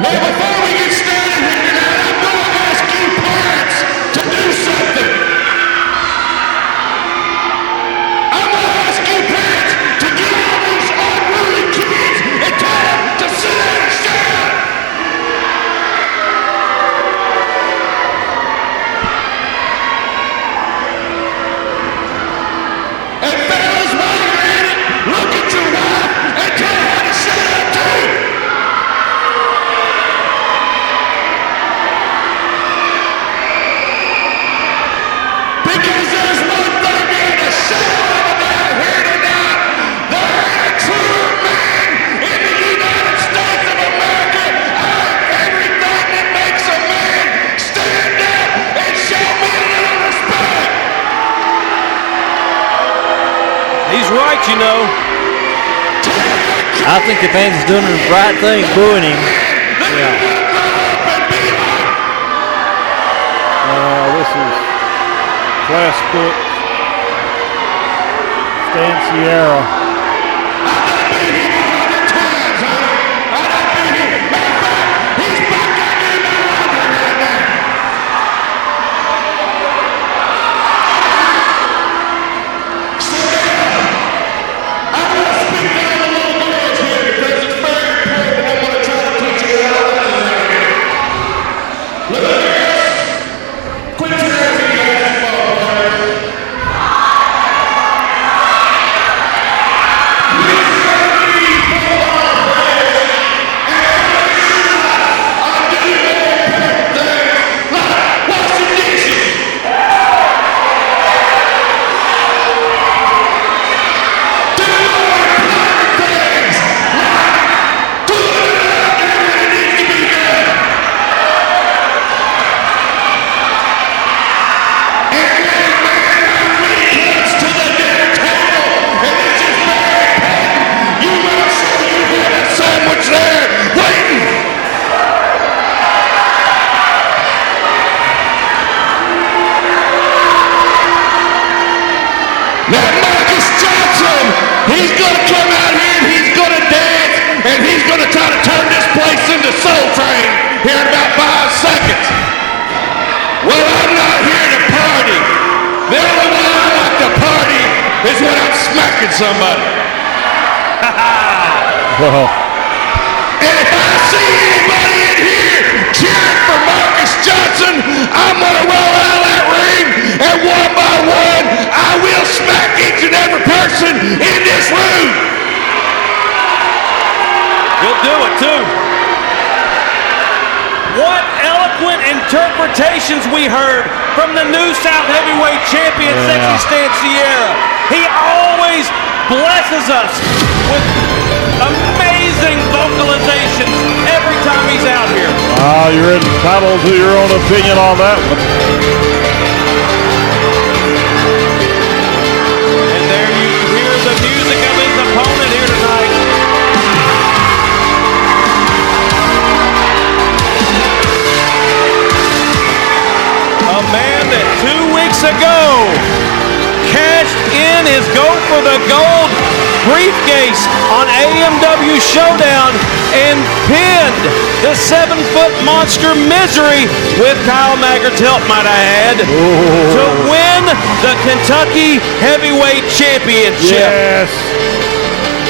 Now, before we get started here tonight, I'm going to ask you parents to do something. I'm going to ask you parents to get all those unruly kids and tell them to sit down and shut up. And fellas, while you're at it, look at your wife and tell her to shut up too. Because there's one thing in the show about here tonight. There ain't a truer man in the United States of America. Everything that makes a man stand up and show me a little respect. He's right, you know. I think the fans is doing the right thing, booing him. Yeah. This is Class Cook, Stan Sierra. He's going to come out here and he's going to dance and he's going to try to turn this place into Soul Train here in about 5 seconds. Well, I'm not here to party. The only way I like to party is when I'm smacking somebody. And if I see anybody in here cheering for Marcus Johnson, I'm going to roll out of that ring and one by one, I will smack each and every person in this room. He'll do it too. What eloquent interpretations we heard from the new South Heavyweight Champion, Sexy Stan Sierra. He always blesses us with amazing vocalizations every time he's out here. You're entitled to your own opinion on that one. And there you hear the music of his opponent here tonight. A man that 2 weeks ago cashed in his Go for the Gold briefcase on AMW Showdown and pinned the 7-foot monster Misery with Kyle Maggard's help, might I add, to win the Kentucky Heavyweight Championship. Yes.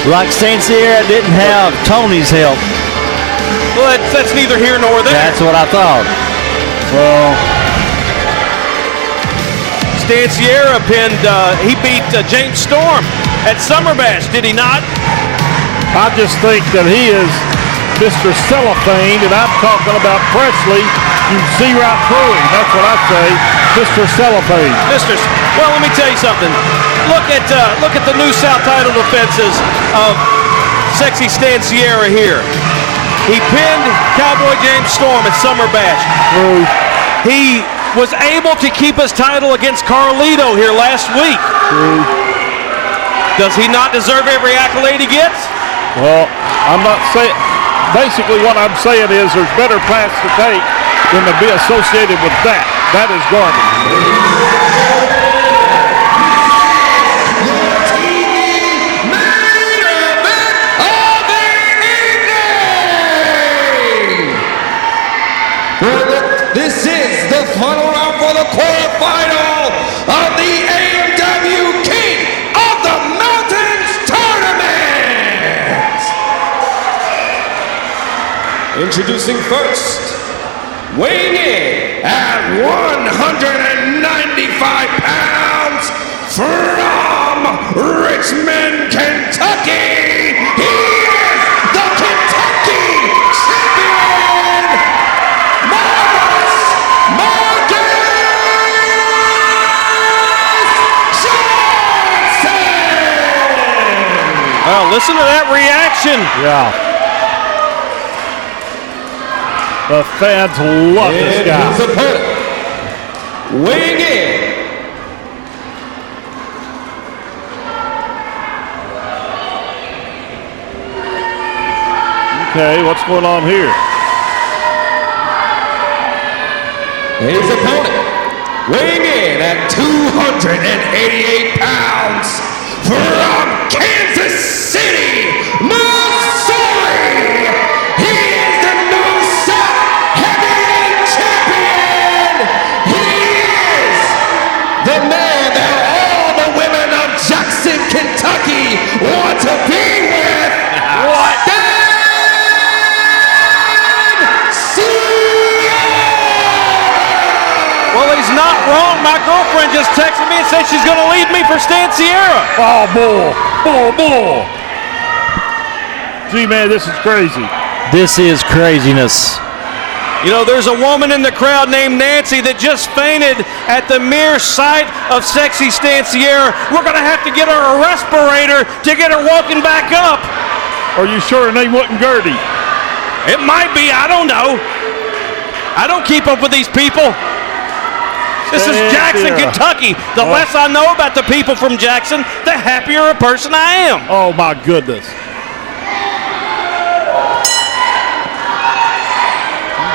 Like Stan Sierra didn't have Tony's help. Well, that's neither here nor there. That's what I thought. Well, Stan Sierra pinned, he beat James Storm at Summer Bash, did he not? I just think that he is Mr. Cellophane, and I'm talking about Presley. You see right through him. That's what I say, Mr. Cellophane. Well, let me tell you something. Look at the new South title defenses of Sexy Stan Sierra here. He pinned Cowboy James Storm at Summer Bash. He was able to keep his title against Carlito here last week. Does he not deserve every accolade he gets? Well, I'm not saying. Basically, what I'm saying is there's better paths to take than to be associated with that. That is garbage. Introducing first, weighing in at 195 pounds from Richmond, Kentucky, he is the Kentucky champion, Marcus Johnson! Well, listen to that reaction. Yeah. The fans love this guy. His opponent, weighing in Okay, what's going on here? his opponent, weighing in at 288 pounds from Kansas City, Missouri. He is the New South Heavyweight Champion. He is the man that all the women of Jackson, Kentucky want to be with. What? Well, he's not wrong. My girlfriend just texted me and said she's going to leave me for Stan Sierra. Oh, bull. Gee, man, this is crazy. This is craziness. You know, there's a woman in the crowd named Nancy that just fainted at the mere sight of sexy Stan Sierra. We're going to have to get her a respirator to get her walking back up. Are you sure her name wasn't Gertie? It might be. I don't know. I don't keep up with these people. This is Jackson, Kentucky. The less I know about the people from Jackson, the happier a person I am. Oh, my goodness.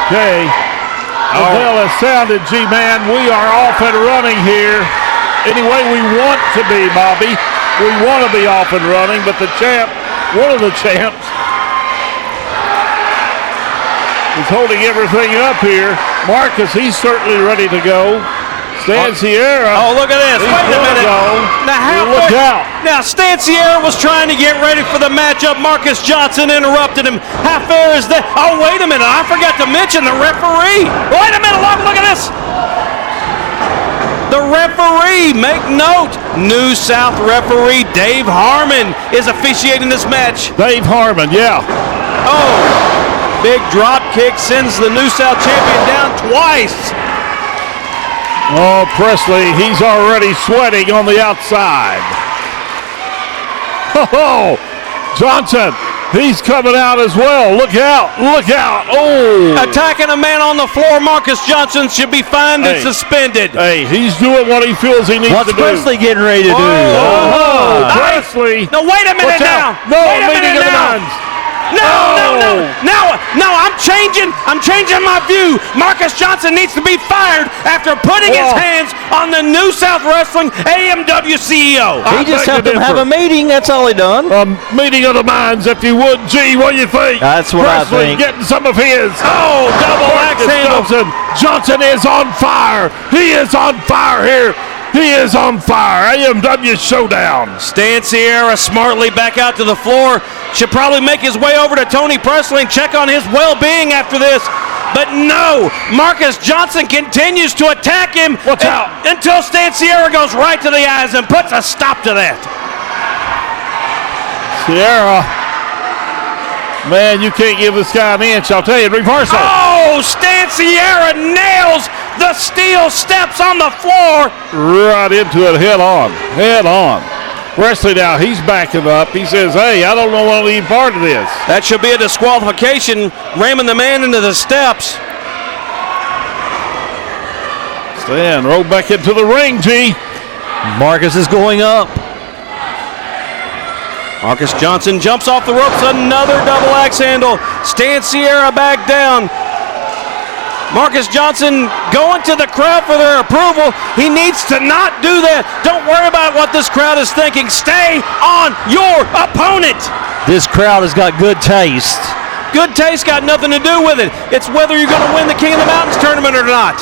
Okay. As well as sounded, G-Man, we are off and running here. Any way we want to be, Bobby. We want to be off and running, but the champ, one of the champs, is holding everything up here. Marcus, he's certainly ready to go. Stan Sierra. Oh, look at this. Wait a minute. Look out. Now, Stan Sierra was trying to get ready for the matchup. Marcus Johnson interrupted him. How fair is that? Oh, wait a minute. I forgot to mention the referee. Wait a minute. Look at this. The referee, make note. New South referee Dave Harmon is officiating this match. Dave Harmon, yeah. Oh, big drop kick sends the New South champion down twice. Oh, Presley, he's already sweating on the outside. Oh, Johnson, he's coming out as well. Look out. Oh. Attacking a man on the floor, Marcus Johnson should be fined and suspended. Hey, he's doing what he feels he needs to do. What's Presley getting ready to do? Oh, Presley. No, wait a minute now. No, wait a minute now. No, I'm changing my view. Marcus Johnson needs to be fired after putting his hands on the New South Wrestling AMW CEO. He just helped him have a meeting, that's all he done. Meeting of the minds, if you would. Gee, what do you think? That's what Presley I think. Getting some of his. Oh, double axe handle. Johnson is on fire. He is on fire here. He is on fire. AMW Showdown. Stan Sierra smartly back out to the floor. Should probably make his way over to Tony Presley and check on his well-being after this. But no, Marcus Johnson continues to attack him until Stan Sierra goes right to the eyes and puts a stop to that. Sierra, man, you can't give this guy an inch. I'll tell you, reversal. Oh, Stan Sierra nails the steel steps on the floor. Right into it, head on. Presley now, he's backing up. He says, hey, I don't want to be part of this. That should be a disqualification, ramming the man into the steps. Stan, roll back into the ring, G. Marcus is going up. Marcus Johnson jumps off the ropes, another double axe handle. Stan Sierra back down. Marcus Johnson going to the crowd for their approval. He needs to not do that. Don't worry about what this crowd is thinking. Stay on your opponent. This crowd has got good taste. Good taste got nothing to do with it. It's whether you're going to win the King of the Mountains tournament or not.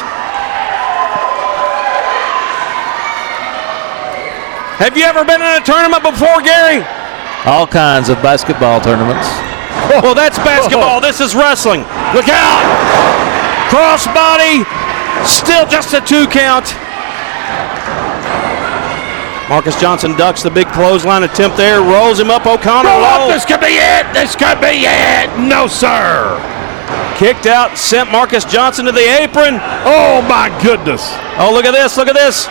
Have you ever been in a tournament before, Gary? All kinds of basketball tournaments. Well, that's basketball. This is wrestling. Look out! Crossbody. Still just a 2 count. Marcus Johnson ducks the big clothesline attempt there. Rolls him up. O'Connor low. This could be it. This could be it. No, sir. Kicked out, sent Marcus Johnson to the apron. Oh, my goodness. Oh, look at this. Look at this.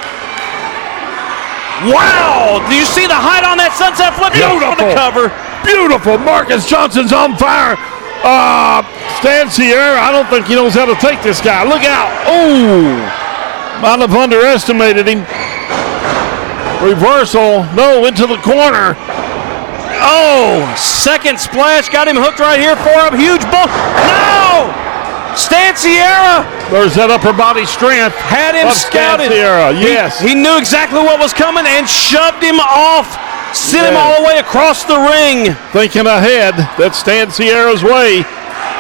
Wow. Do you see the height on that sunset flip? Beautiful. For the cover. Beautiful. Marcus Johnson's on fire. Stan Sierra, I don't think he knows how to take this guy. Look out. Oh. Might have underestimated him. Reversal. No, into the corner. Oh, second splash. Got him hooked right here for a huge bull. No! Stan Sierra. There's that upper body strength. Had him scouted. Stan Sierra, yes. He knew exactly what was coming and shoved him off. Sent him all the way across the ring. Thinking ahead. That's Stan Sierra's way.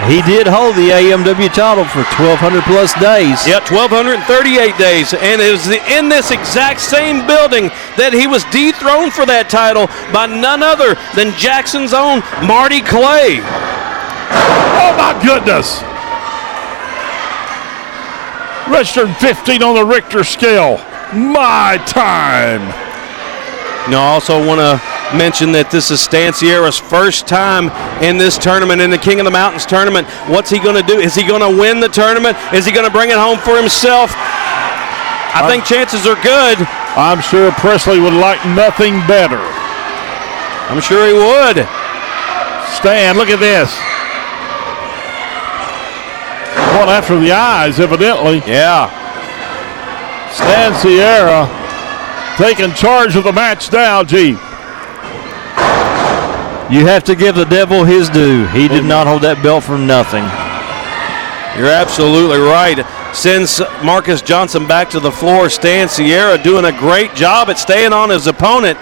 He did hold the AMW title for 1,200 plus days. Yeah, 1,238 days. And it was in this exact same building that he was dethroned for that title by none other than Jackson's own Marty Clay. Oh, my goodness. Registered 15 on the Richter scale. My time. Now, I also want to mention that this is Stan Sierra's first time in this tournament, in the King of the Mountains tournament. What's he going to do? Is he going to win the tournament? Is he going to bring it home for himself? I think chances are good. I'm sure Presley would like nothing better. I'm sure he would. Stan, look at this. One after the eyes, evidently. Yeah. Stan Sierra taking charge of the match now, G. You have to give the devil his due. He did not hold that belt for nothing. You're absolutely right. Sends Marcus Johnson back to the floor. Stan Sierra doing a great job at staying on his opponent.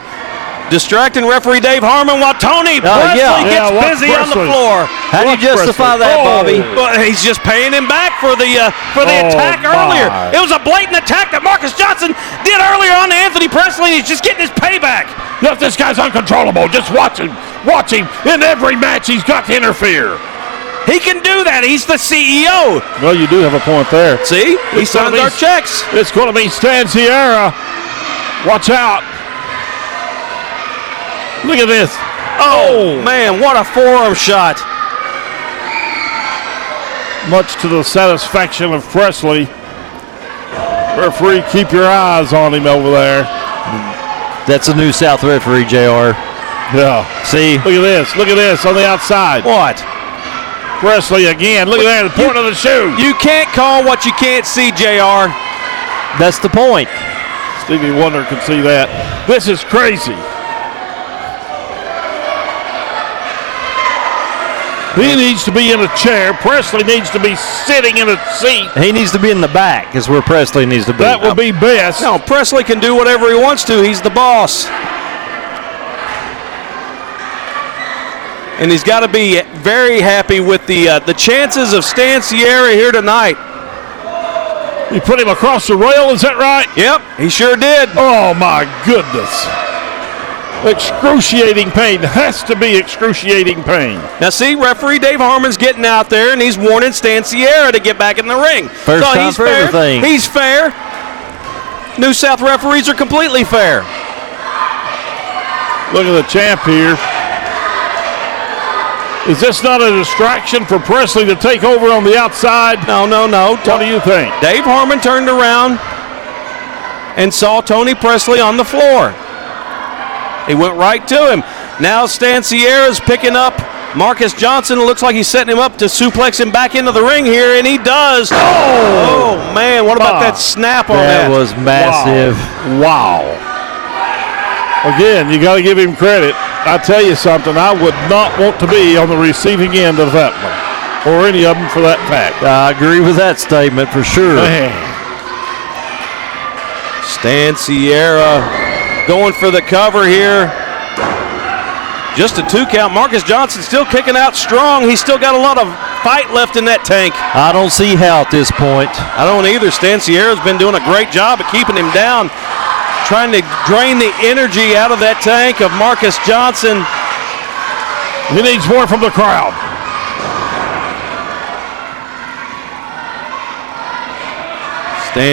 Distracting referee Dave Harmon while Tony Presley gets busy on the floor. How do you justify that, Bobby? Well, he's just paying him back for the attack earlier. It was a blatant attack that Marcus Johnson did earlier on to Anthony Presley, and he's just getting his payback. Look, this guy's uncontrollable. Just watch him. Watch him. In every match, he's got to interfere. He can do that. He's the CEO. Well, you do have a point there. See? He signs our checks. It's going to be Stan Sierra. Watch out. Look at this. Oh, man, what a forearm shot. Much to the satisfaction of Presley. Referee, keep your eyes on him over there. That's a new South referee, JR. Yeah. See? Look at this. Look at this on the outside. What? Presley again. Look at that, the point of the shoe. You can't call what you can't see, JR. That's the point. Stevie Wonder could see that. This is crazy. He needs to be in a chair. Presley needs to be sitting in a seat. He needs to be in the back is where Presley needs to be. That would be best. No, Presley can do whatever he wants to. He's the boss. And he's got to be very happy with the chances of Stan Sierra here tonight. You put him across the rail, is that right? Yep, he sure did. Oh, my goodness. Excruciating pain. Has to be excruciating pain. Now see, referee Dave Harmon's getting out there and he's warning Stan Sierra to get back in the ring. First time he's for fair. everything. He's fair. New South referees are completely fair. Look at the champ here. Is this not a distraction for Presley to take over on the outside? No. What do you think? Dave Harmon turned around and saw Tony Presley on the floor. He went right to him. Now Stan Sierra's picking up Marcus Johnson. It looks like he's setting him up to suplex him back into the ring here, and he does. Oh man, what about that snap on that? That was massive. Wow. Again, you got to give him credit. I tell you something, I would not want to be on the receiving end of that one, or any of them for that fact. I agree with that statement for sure. Man. Stan Sierra going for the cover here. Just a 2 count. Marcus Johnson still kicking out strong. He's still got a lot of fight left in that tank. I don't see how at this point. I don't either. Stan Sierra's been doing a great job at keeping him down, trying to drain the energy out of that tank of Marcus Johnson. He needs more from the crowd.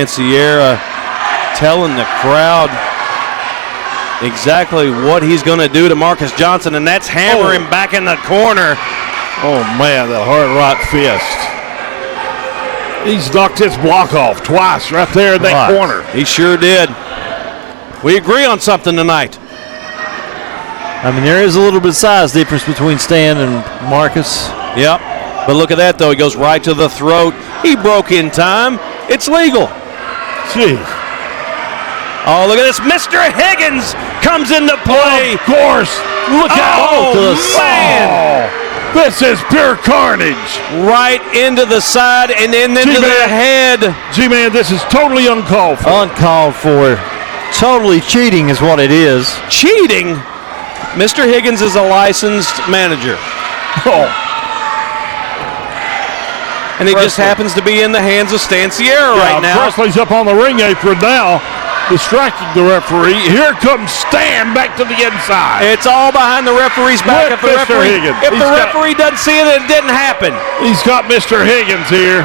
Sierra telling the crowd exactly what he's going to do to Marcus Johnson, and that's hammer him back in the corner. Oh, man, that hard right fist. He's knocked his block off twice right there in that corner. He sure did. We agree on something tonight. I mean, there is a little bit of size difference between Stan and Marcus. Yep. But look at that, though. He goes right to the throat. He broke in time. It's legal. Jeez. Oh, look at this. Mr. Higgins comes into play. Of course. Look out. Oh, man. This is pure carnage. Right into the side and then into the head. G-Man, this is totally uncalled for. Uncalled for. Totally cheating is what it is. Cheating? Mr. Higgins is a licensed manager. Oh. And he just happens to be in the hands of Sierra right now. Presley's up on the ring apron now, distracting the referee. Here comes Stan back to the inside. It's all behind the referee's back. If the referee doesn't see it, it didn't happen. He's got Mr. Higgins here.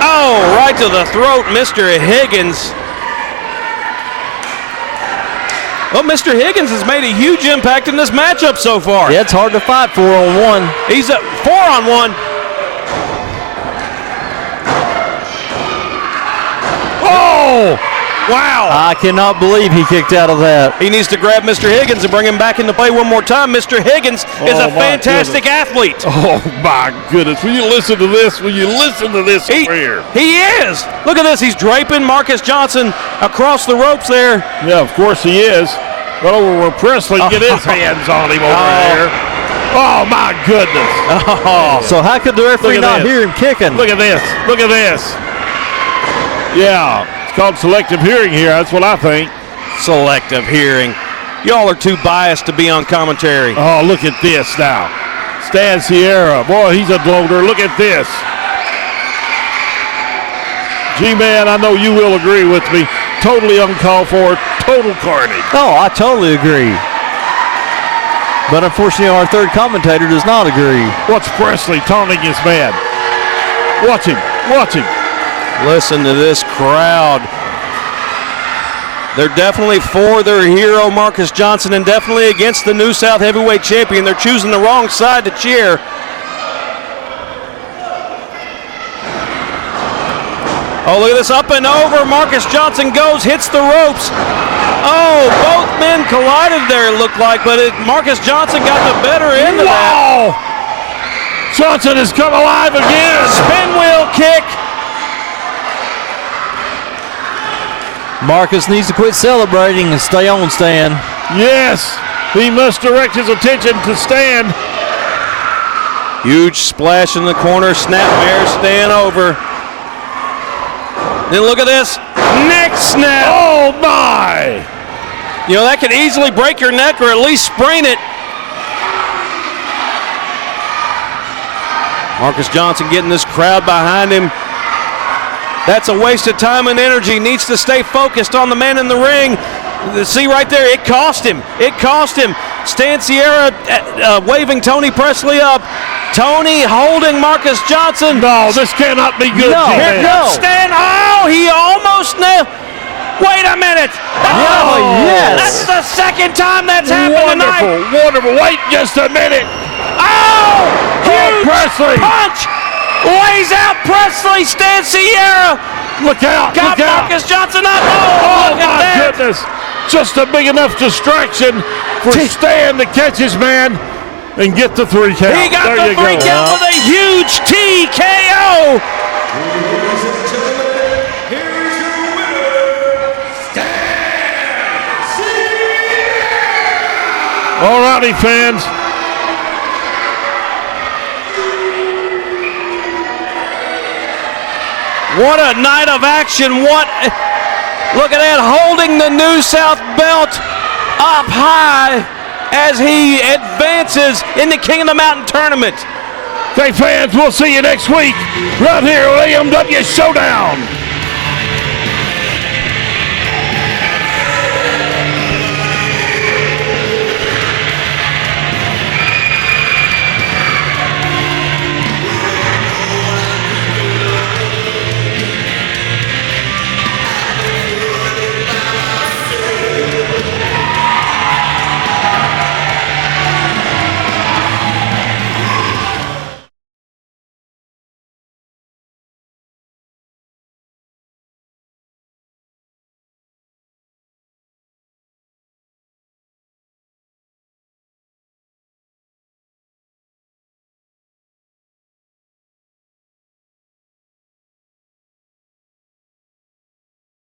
Oh, right to the throat, Mr. Higgins. Well, Mr. Higgins has made a huge impact in this matchup so far. Yeah, it's hard to fight 4-on-1. He's at 4-on-1. Oh! Wow! I cannot believe he kicked out of that. He needs to grab Mr. Higgins and bring him back into play one more time. Mr. Higgins is a fantastic athlete. Oh, my goodness. Will you listen to this? Will you listen to this over here? He is. Look at this. He's draping Marcus Johnson across the ropes there. Yeah, of course he is. But over where Presley get his hands on him over here. Oh, my goodness. Oh. So how could the referee not hear him kicking? Look at this. Look at this. Yeah, it's called selective hearing here. That's what I think. Selective hearing. Y'all are too biased to be on commentary. Oh, look at this now. Stan Sierra. Boy, he's a bloater. Look at this. G-Man, I know you will agree with me. Totally uncalled for. Total carnage. Oh, I totally agree. But unfortunately, our third commentator does not agree. Watch Presley taunting his man. Watch him. Watch him. Listen to this crowd. They're definitely for their hero, Marcus Johnson, and definitely against the new South Heavyweight Champion. They're choosing the wrong side to cheer. Oh, look at this. Up and over. Marcus Johnson goes, hits the ropes. Oh, both men collided there, it looked like, but Marcus Johnson got the better end of that. Johnson has come alive again. Spin wheel kick. Marcus needs to quit celebrating and stay on, Stan. Yes, he must direct his attention to Stan. Huge splash in the corner. Snapmare Stan over. Then look at this. Neck snap. Oh, my. You know, that could easily break your neck or at least sprain it. Marcus Johnson getting this crowd behind him. That's a waste of time and energy. Needs to stay focused on the man in the ring. See right there, it cost him. It cost him. Stan Sierra waving Tony Presley up. Tony holding Marcus Johnson. No, this cannot be good. No, here comes Stan. Oh, he almost nailed. Wait a minute. Oh, yes. That's the second time that's happened tonight. Wonderful. Wait just a minute. Oh, huge Presley. punch. Lays out Presley. Stan Sierra. Look out. Got look out. Marcus Johnson up. Oh, look at my that. goodness. Just a big enough distraction for Stan to catch his man and get the 3 count. He got there the 3 count with a huge TKO. All righty, fans. What a night of action. Look at that, holding the New South belt up high as he advances in the King of the Mountain tournament. Okay, fans, we'll see you next week right here on AMW Showdown.